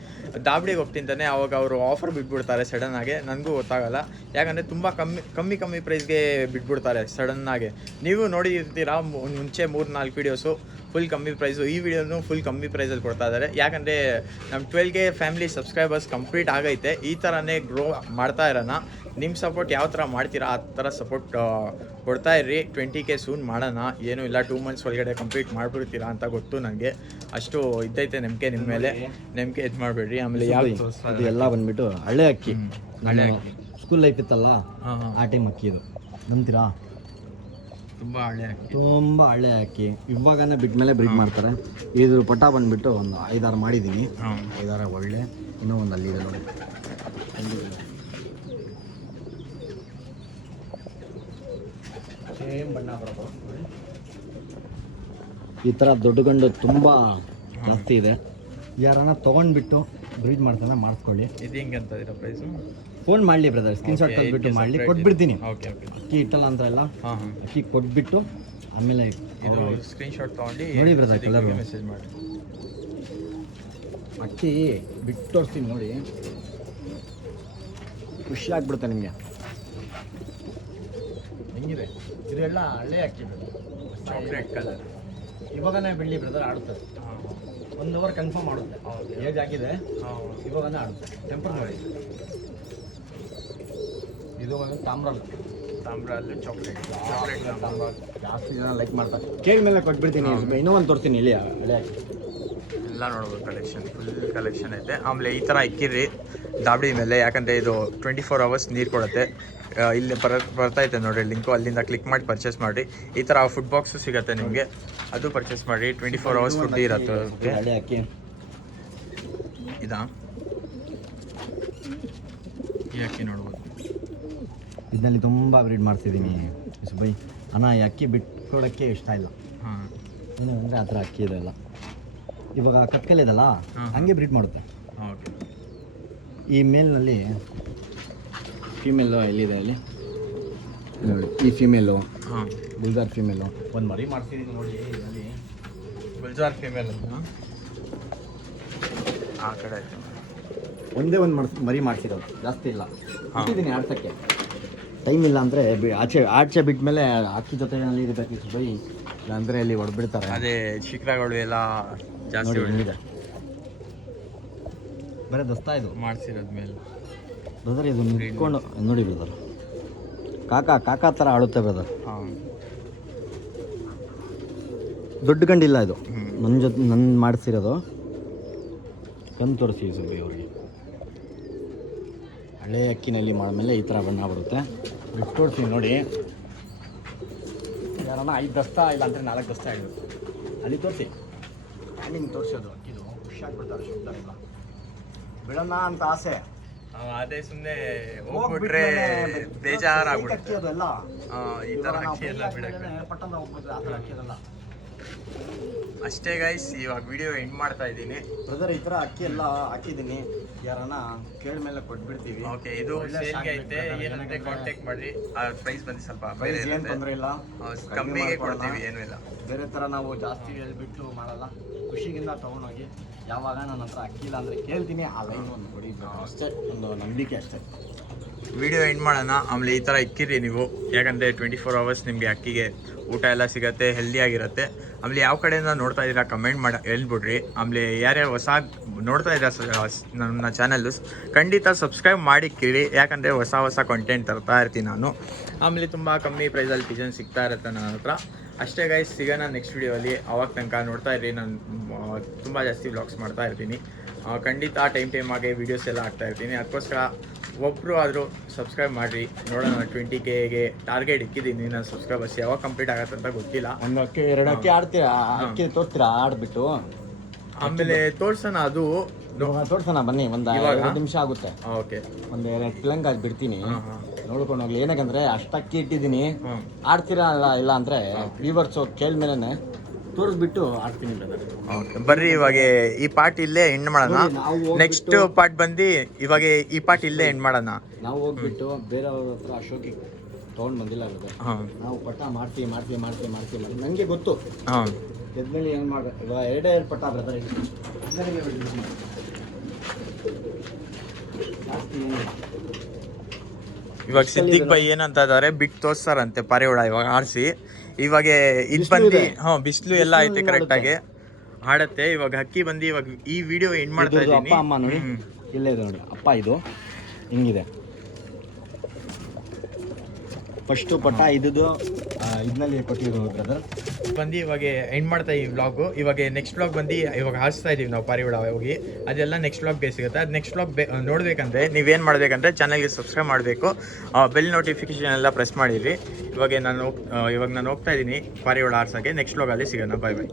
ದಾಬಡಿಗೆ ಹೋಗ್ತಿಂತಾನೆ ಅವಾಗ ಅವರು ಆಫರ್ ಬಿಟ್ಬಿಡ್ತಾರೆ ಸಡನ್ನಾಗೆ, ನನಗೂ ಗೊತ್ತಾಗಲ್ಲ. ಯಾಕಂದರೆ ತುಂಬ ಕಮ್ಮಿ ಪ್ರೈಸ್ಗೆ ಬಿಟ್ಬಿಡ್ತಾರೆ ಸಡನ್ನಾಗೆ. ನೀವು ನೋಡಿರ್ತೀರಾ ಮುಂಚೆ 3-4 ವೀಡಿಯೋಸು ಫುಲ್ ಕಮ್ಮಿ ಪ್ರೈಸು. ಈ ವಿಡಿಯೋನು ಫುಲ್ ಕಮ್ಮಿ ಪ್ರೈಸಲ್ಲಿ ಕೊಡ್ತಾ ಇದ್ದಾರೆ. ಯಾಕಂದರೆ ನಮ್ಮ 12K ಫ್ಯಾಮಿಲಿ ಸಬ್ಸ್ಕ್ರೈಬರ್ಸ್ ಕಂಪ್ಲೀಟ್ ಆಗೈತೆ. ಈ ಥರನೇ ಗ್ರೋ ಮಾಡ್ತಾ ಇರೋಣ. ನಿಮ್ಮ ಸಪೋರ್ಟ್ ಯಾವ ಥರ ಮಾಡ್ತೀರಾ ಆ ಥರ ಸಪೋರ್ಟ್ ಕೊಡ್ತಾ ಇರ್ರಿ. 20K ಸೂನ್ ಮಾಡೋಣ, ಏನೂ ಇಲ್ಲ 2 ಮಂತ್ಸ್ ಒಳಗಡೆ ಕಂಪ್ಲೀಟ್ ಮಾಡಿಬಿಡ್ತೀರಾ ಅಂತ ಗೊತ್ತು ನನಗೆ. ಅಷ್ಟು ಇದ್ದೈತೆ ನಂಬಿಕೆ ನಿಮ್ಮ ಮೇಲೆ. ನಂಬಿಕೆ ಇದು ಮಾಡಬೇಡ್ರಿ. ಆಮೇಲೆ ಯಾವ ಇದು ಎಲ್ಲ ಬಂದುಬಿಟ್ಟು ಹಳೆ ಅಕ್ಕಿ, ಹಳೆ ಅಕ್ಕಿ ಸ್ಕೂಲ್ ಲೈಫ್ ಇತ್ತಲ್ಲ ಆ ಟೈಮ್ ಅಕ್ಕಿ ಇದು. ನಂಬ್ತೀರಾ? ತುಂಬ ಹಳೆ ಅಕ್ಕಿ, ತುಂಬ ಹಳೆ ಅಕ್ಕಿ. ಇವಾಗನೇ ಬಿಟ್ಟ ಮೇಲೆ ಬ್ರೀಡ್ ಮಾಡ್ತಾರೆ. ಇದ್ರ ಪಟ ಬಂದುಬಿಟ್ಟು ಒಂದು 5-6 ಮಾಡಿದ್ದೀನಿ. 5-6 ಒಳ್ಳೆ, ಇನ್ನೂ ಒಂದು ಅಲ್ಲಿದೆ ನೋಡಿ. ಸೇಮ್ ಬಣ್ಣ ಬರೋದು. ಈ ಥರ ದೊಡ್ಡ ಗಂಡು ತುಂಬ ಜಾಸ್ತಿ ಇದೆ. ಯಾರನ್ನ ತೊಗೊಂಡ್ಬಿಟ್ಟು ಬ್ರೀಡ್ ಮಾಡ್ತಾನೆ ಮಾಡಿಸ್ಕೊಳ್ಳಿ. ಇದು ಹೆಂಗೆ ಅಂತ ಇದರ ಪ್ರೈಸು? ಫೋನ್ ಮಾಡಲಿ ಬ್ರದರ್, ಸ್ಕ್ರೀನ್ಶಾಟ್ ತೆಗೆದುಬಿಟ್ಟು ಮಾಡಲಿ, ಕೊಟ್ಬಿಡ್ತೀನಿ. Okay okay. ಅಕ್ಕಿ ಇಟ್ಟಲ್ಲ ಅಂತ ಇಲ್ಲ, ಅಕ್ಕಿ ಕೊಟ್ಬಿಟ್ಟು ಆಮೇಲೆ ಇದು ಸ್ಕ್ರೀನ್ಶಾಟ್ ತೊಗೊಂಡು ನೋಡಿ ಬ್ರದರ್ ಕಲರ್ ಮೆಸೇಜ್ ಮಾಡಿ. ಅಕ್ಕಿ ಬಿಟ್ಟು ತೋರಿಸ್ತೀನಿ ನೋಡಿ, ಖುಷಿ ಆಗ್ಬಿಡುತ್ತೆ ನಿಮಗೆ. ಹೆಂಗಿದೆ ಇದೆಲ್ಲ ಹಳ್ಳೆ ಅಕ್ಕಿ ಚಾಕ್ಲೇಟ್ ಕಲರ್. ಇವಾಗನೇ ಬೆಳ್ಳಿ ಬ್ರದರ್ ಆಡುತ್ತೆ. 1 ಅವರ್ ಕನ್ಫರ್ಮ್ ಆಡುತ್ತೆ. ಏಜ್ ಆಗಿದೆ, ಇವಾಗನೇ ಆಡುತ್ತೆ. ಟೆಂಪರ್ ನೋಡಿ. ಇದು ಒಂದು ತಾಮ್ರಲ್ಲೂ ಚಾಕ್ಲೇಟ್ ತಾಮ್ರ ಜಾಸ್ತಿ ಜನ ಲೈಕ್ ಮಾಡ್ತಾರೆ. ಕೇಕ್ ಮೇಲೆ ಕೊಟ್ಬಿಡ್ತೀನಿ. ಇನ್ನೂ ಒಂದು ತೋರಿಸ್ತೀನಿ ಇಲ್ಲಿ ಹಳೆ ಅಕ್ಕಿ ಎಲ್ಲ ನೋಡ್ಬೋದು. ಕಲೆಕ್ಷನ್ ಫುಲ್ ಕಲೆಕ್ಷನ್ ಐತೆ. ಆಮೇಲೆ ಈ ಥರ ಇಕ್ಕಿರಿ ದಾಬಡಿ ಮೇಲೆ, ಯಾಕಂದರೆ ಇದು 24 ಅವರ್ಸ್ ನೀರು ಕೊಡುತ್ತೆ. ಇಲ್ಲಿ ಬರ್ತೈತೆ ನೋಡಿ ಲಿಂಕು, ಅಲ್ಲಿಂದ ಕ್ಲಿಕ್ ಮಾಡಿ ಪರ್ಚೇಸ್ ಮಾಡಿ. ಈ ಥರ ಫುಡ್ ಬಾಕ್ಸು ಸಿಗುತ್ತೆ ನಿಮಗೆ, ಅದು ಪರ್ಚೇಸ್ ಮಾಡಿ. 24 ಅವರ್ಸ್ ಫುಡ್ ಇರುತ್ತೆ. ಹಳೆ ಅಕ್ಕಿ ಇದಾ ಈ ಅಕ್ಕಿ ನೋಡ್ಬೋದು. ಇದರಲ್ಲಿ ತುಂಬ ಬ್ರೀಡ್ ಮಾಡ್ತಿದ್ದೀನಿ ಬೈ. ಅಣ್ಣ ಈ ಅಕ್ಕಿ ಬಿಟ್ಕೊಡೋಕ್ಕೆ ಇಷ್ಟ ಇಲ್ಲ. ಏನು ಅಂದರೆ ಆ ಥರ ಅಕ್ಕಿ ಇದೆಲ್ಲ ಇವಾಗ ಕತ್ಕಲ್ಲಿದಲ್ಲ ಹಂಗೆ ಬ್ರೀಡ್ ಮಾಡುತ್ತೆ. ಓಕೆ. ಈ ಮೇಲ್ನಲ್ಲಿ ಫೀಮೇಲು ಎಲ್ಲಿದೆ ಅಲ್ಲಿ ನೋಡಿ, ಈ ಫೀಮೇಲು ಬುಲ್ಜಾರ್ ಫೀಮೇಲು ಒಂದು ಮರಿ ಮಾಡ್ತಿದ್ದೀನಿ ನೋಡಿ. ಇದರಲ್ಲಿ ಬುಲ್ಜಾರ್ ಫೀಮೇಲ್ ಆ ಕಡೆ ಆಯ್ತು. ಒಂದೇ ಒಂದು ಮರಿ ಮಾಡ್ತಿರೋದು, ಜಾಸ್ತಿ ಇಲ್ಲ. ಇಟ್ಟಿದ್ದೀನಿ ಆಡ್ಸೋಕ್ಕೆ. ಟೈಮ್ ಇಲ್ಲ ಅಂದರೆ ಆಚೆ ಬಿಟ್ಟ ಮೇಲೆ ಅಕ್ಕಿ ಜೊತೆಯಲ್ಲಿ ಇರಬೇಕಿತ್ತು ಬೈ, ಇಲ್ಲಾಂದರೆ ಅಲ್ಲಿ ಹೊಡೆದ್ಬಿಡ್ತಾರೆ. ಅದೇ ಶಿಖರಗಳು ಎಲ್ಲ ಜಾಸ್ತಿ ನೋಡಿ ಹೆಂಗಿದೆ, ಬರೀ ದಸ್ತಾ ಇದು ಮಾಡಿಸಿರೋದ್ಮೇಲೆ ಬ್ರದರ್. ಇದು ನಿಂತ್ಕೊಂಡು ನೋಡಿ ಬ್ರದರ್, ಕಾಕಾ ಥರ ಆಡುತ್ತೆ ಬ್ರದರ್. ಹಾಂ, ದೊಡ್ಡ ಗಂಡಿಲ್ಲ ಇದು, ನನ್ನ ಮಾಡಿಸಿರೋದು. ಕಣ್ಣು ತೋರಿಸಿ ಸುಬ್ಬಿ ಅವ್ರಿಗೆ. ಹಳೆ ಅಕ್ಕಿನಲ್ಲಿ ಮಾಡಿದ್ಮೇಲೆ ಈ ಥರ ಬಣ್ಣ ಬರುತ್ತೆ. ಬಿಟ್ಟು ತೋರಿಸಿ ನೋಡಿ, ಯಾರನ್ನ 5 ದಸ್ತಾ ಇಲ್ಲ ಅಂದರೆ 4 ದಸ್ತಾ ಇಡಬೇಕು. ಅಲ್ಲಿ ತೋರಿಸಿ, ಹ್ಯಾಂಡಿಂಗ್ ತೋರಿಸೋದು ಅಕ್ಕಿದು ಖುಷಿಯಾಗ್ಬಿಡ್ತಾರೆ. ಶಬ್ದ ಇಲ್ಲ ಬಿಡೋಣ ಅಂತ ಆಸೆ, ಅದೇ ಸುಮ್ಮನೆ ಹೋಗ್ಬಿಟ್ರೆ ಬೇಜಾರಾಗ್ಬಿಡುತ್ತೆ. ಅಕ್ಕಿ ಅದೆಲ್ಲ ಈ ಥರ ಅಕ್ಕಿ ಎಲ್ಲ ಬಿಡಕ್ಕೆ ಪಟ್ಟಂತ ಹೋಗ್ಬಿಟ್ರೆ ಆ ಥರ ಅಕ್ಕಿ ಅದಲ್ಲ. ಅಷ್ಟೇ ಗೈಸ್, ಇವಾಗ ವಿಡಿಯೋ ಎಂಡ್ ಮಾಡ್ತಾ ಇದ್ದೀನಿ. ಬ್ರದರ್ ಈ ಥರ ಅಕ್ಕಿ ಎಲ್ಲ ಹಾಕಿದ್ದೀನಿ, ಯಾರನ್ನ ಕೇಳ್ಮೇಲೆ ಕೊಟ್ಬಿಡ್ತೀವಿ. ಓಕೆ, ಇದು ಸೇಲ್ಗೆ ಐತೆ, ಏನಂದ್ರೆ ಕಾಂಟ್ಯಾಕ್ಟ್ ಮಾಡಿ. ಪ್ರೈಸ್ ಬಂದು ಸ್ವಲ್ಪ ಬೇರೆ ಪ್ರೈಸ್ ಏನು ಇರುತ್ತೆ, ತೊಂದರೆ ಇಲ್ಲ, ಕಮ್ಮಿಗೆ ಕೊಡ್ತೀವಿ, ಏನೂ ಇಲ್ಲ. ಬೇರೆ ಥರ ನಾವು ಜಾಸ್ತಿ ಹೇಳ್ಬಿಟ್ಟು ಮಾಡಲ್ಲ. ಖುಷಿಗಿಂದ ತೊಗೊಂಡೋಗಿ, ಯಾವಾಗ ನನ್ನ ಹತ್ರ ಅಕ್ಕಿ ಇಲ್ಲ ಅಂದರೆ ಕೇಳ್ತೀನಿ, ಆ ಲೈನ್ ಒಂದು ಕೊಡಿ ಅಷ್ಟೇ, ಒಂದು ನಂಬಿಕೆ ಅಷ್ಟೇ. ವಿಡಿಯೋ ಎಂಡ್ ಮಾಡೋಣ. ಆಮೇಲೆ ಈ ಥರ ಇಕ್ಕಿರಿ ನೀವು, ಯಾಕಂದರೆ 24 ಅವರ್ಸ್ ನಿಮಗೆ ಅಕ್ಕಿಗೆ ಊಟ ಎಲ್ಲ ಸಿಗುತ್ತೆ, ಹೆಲ್ದಿಯಾಗಿರುತ್ತೆ. ಆಮೇಲೆ ಯಾವ ಕಡೆಯಿಂದ ನೋಡ್ತಾ ಇದ್ದೀರಾ ಕಮೆಂಟ್ ಮಾಡಿ ಹೇಳ್ಬಿಡ್ರಿ. ಆಮೇಲೆ ಯಾರ್ಯಾರು ಹೊಸ ನೋಡ್ತಾ ಇದ್ದೀರಾ ನನ್ನ ಚಾನಲ್ಲು, ಖಂಡಿತ ಸಬ್ಸ್ಕ್ರೈಬ್ ಮಾಡಿಕ್ಕಿರಿ, ಯಾಕಂದರೆ ಹೊಸ ಕಂಟೆಂಟ್ ತರ್ತಾ ಇರ್ತೀನಿ ನಾನು. ಆಮೇಲೆ ತುಂಬ ಕಮ್ಮಿ ಪ್ರೈಸಲ್ಲಿ ಪಿಜನ್ ಸಿಗ್ತಾ ಇರುತ್ತೆ ನನ್ನ ಹತ್ರ. ಅಷ್ಟೇ ಗೈಸ್, ಸಿಗೋಣ ನೆಕ್ಸ್ಟ್ ವಿಡಿಯೋಲಿ. ಅವಾಗ ತನಕ ನೋಡ್ತಾ ಇರಿ, ನಾನು ತುಂಬ ಜಾಸ್ತಿ ವ್ಲಾಗ್ಸ್ ಮಾಡ್ತಾ ಇರ್ತೀನಿ. ಖಂಡಿತ ಟೈಮ್ ಆಗಿ ವೀಡಿಯೋಸ್ ಎಲ್ಲ ಹಾಕ್ತಾ ಇರ್ತೀನಿ. ಅದಕ್ಕೋಸ್ಕರ ಒಬ್ಬರು ಆದರೂ ಸಬ್ಸ್ಕ್ರೈಬ್ ಮಾಡಿರಿ. ನೋಡೋಣ, 20Kಗೆ ಟಾರ್ಗೆಟ್ ಇಕ್ಕಿದ್ದೀನಿ. ನಾನು ಸಬ್ಸ್ಕ್ರೈಬರ್ಸ್ ಯಾವಾಗ ಕಂಪ್ಲೀಟ್ ಆಗತ್ತೆ ಅಂತ ಗೊತ್ತಿಲ್ಲ. 1 ಅಕ್ಕಿ 2 ಅಕ್ಕಿ ಆಡ್ತೀರಾ, ಅಕ್ಕಿ ತೋರಿಸ್ತೀರಾ ಆಡ್ಬಿಟ್ಟು? ಆಮೇಲೆ ತೋರ್ಸೋಣ, ಅದು ತೋರ್ಸೋಣ ಬನ್ನಿ, ಒಂದು 2 ನಿಮಿಷ ಆಗುತ್ತೆ. ಓಕೆ, ಒಂದು 2 ಪಿಲಂಗ ಬಿಡ್ತೀನಿ, ನೋಡ್ಕೊಂಡು ಹೋಗ್ಲಿ. ಏನಕ್ಕಂದ್ರೆ ಅಷ್ಟು ಅಕ್ಕಿ ಇಟ್ಟಿದ್ದೀನಿ, ಆಡ್ತೀರಾ ಇಲ್ಲ ಅಂದರೆ ವ್ಯೂವರ್ಸು ಕೇಳ್ಮೇಲೆ ತೋರಿಸ್ಬಿಟ್ಟು ಆಡ್ತೀನಿ ಬ್ರದರ್. ಓಕೆ, ಬರ್ರಿ ಇವಾಗ ಈ ಪಾರ್ಟ್ ಇಲ್ಲೇ ಎಂಡ್ ಮಾಡೋಣ. ನೆಕ್ಸ್ಟ್ ಪಾರ್ಟ್ ಬಂದು ಇವಾಗ ಈ ಪಾರ್ಟ್ ಇಲ್ಲೇ ಎಂಡ್ ಮಾಡೋಣ. ನಾವು ಹೋಗ್ಬಿಟ್ಟು ಬೇರೆಯವ್ರ ಹತ್ರ ಅಶೋಕಿ ತೊಗೊಂಡು ಬಂದಿಲ್ಲ ಬ್ರದರ್. ನಾವು ಪಟ್ಟ ಮಾಡ್ತೀವಿ ನನಗೆ ಗೊತ್ತು. ಹಾಂ, ಎದ್ಮೇಲೆ ಏನು ಮಾಡಿ ಇವಾಗ 2 ಪಟ್ಟ ಬ್ರದರ್. ಇವಾಗ ಸಿದ್ದಿಕ್ ಬೈ ಏನಂತ ಇದಾರೆ, ಬಿಟ್ಟು ತೋರಿಸ್ತಾರಂತೆ ಪಾರಿವಾಳ ಇವಾಗ ಆರಿಸಿ. ಇವಾಗ ಇದು ಬಂದು ಬಿಸಿಲು ಎಲ್ಲ ಐತೆ ಕರೆಕ್ಟಾಗಿ ಆಡತ್ತೆ. ಇವಾಗ ಹಕ್ಕಿ ಬಂದು ಇವಾಗ ಈ ವಿಡಿಯೋ ಎಂಡ್ ಮಾಡ್ತಾ ಇದ್ದೀನಿ. ಅಪ್ಪ ಅಮ್ಮ ನೋಡಿ, ಇಲ್ಲೇ ಇದೆ ನೋಡಿ ಅಪ್ಪ, ಇದು ಹಿಂಗಿದೆ ಫಸ್ಟು ಪಟ್ಟ. ಇದನ್ನಲ್ಲಿ ಕೊಟ್ಟಿರೋದು ಬ್ರದರ್. ಬಂದು ಇವಾಗ ಎಂಡ್ ಮಾಡ್ತಾ ಈ ವ್ಲಾಗು. ಇವಾಗ ನೆಕ್ಸ್ಟ್ ವ್ಲಾಗ್ ಬಂದು ಇವಾಗ ಹಾರಿಸ್ತಾ ಇದೀವಿ ನಾವು ಪಾರಿವಾಳ ಹೋಗಿ. ಅದೆಲ್ಲ ನೆಕ್ಸ್ಟ್ ವ್ಲಾಗ್ಗೆ ಸಿಗುತ್ತೆ. ಅದು ನೆಕ್ಸ್ಟ್ ವ್ಲಾಗ್ ನೋಡ್ಬೇಕಂದ್ರೆ ನೀವೇನು ಮಾಡಬೇಕಂದ್ರೆ ಚಾನಲ್ಗೆ ಸಬ್ಸ್ಕ್ರೈಬ್ ಮಾಡಬೇಕು, ಬೆಲ್ ನೋಟಿಫಿಕೇಶನ್ ಎಲ್ಲ ಪ್ರೆಸ್ ಮಾಡಿರಿ. ಇವಾಗ ನಾನು ಹೋಗ್ತಾ ಇದ್ದೀನಿ ಪಾರಿವಾಳ ಹಾರ್ಸೋಕ್ಕೆ. ನೆಕ್ಸ್ಟ್ ವ್ಲಾಗಲ್ಲಿ ಸಿಗೋಣ. ಬಾಯ್ ಬಾಯ್.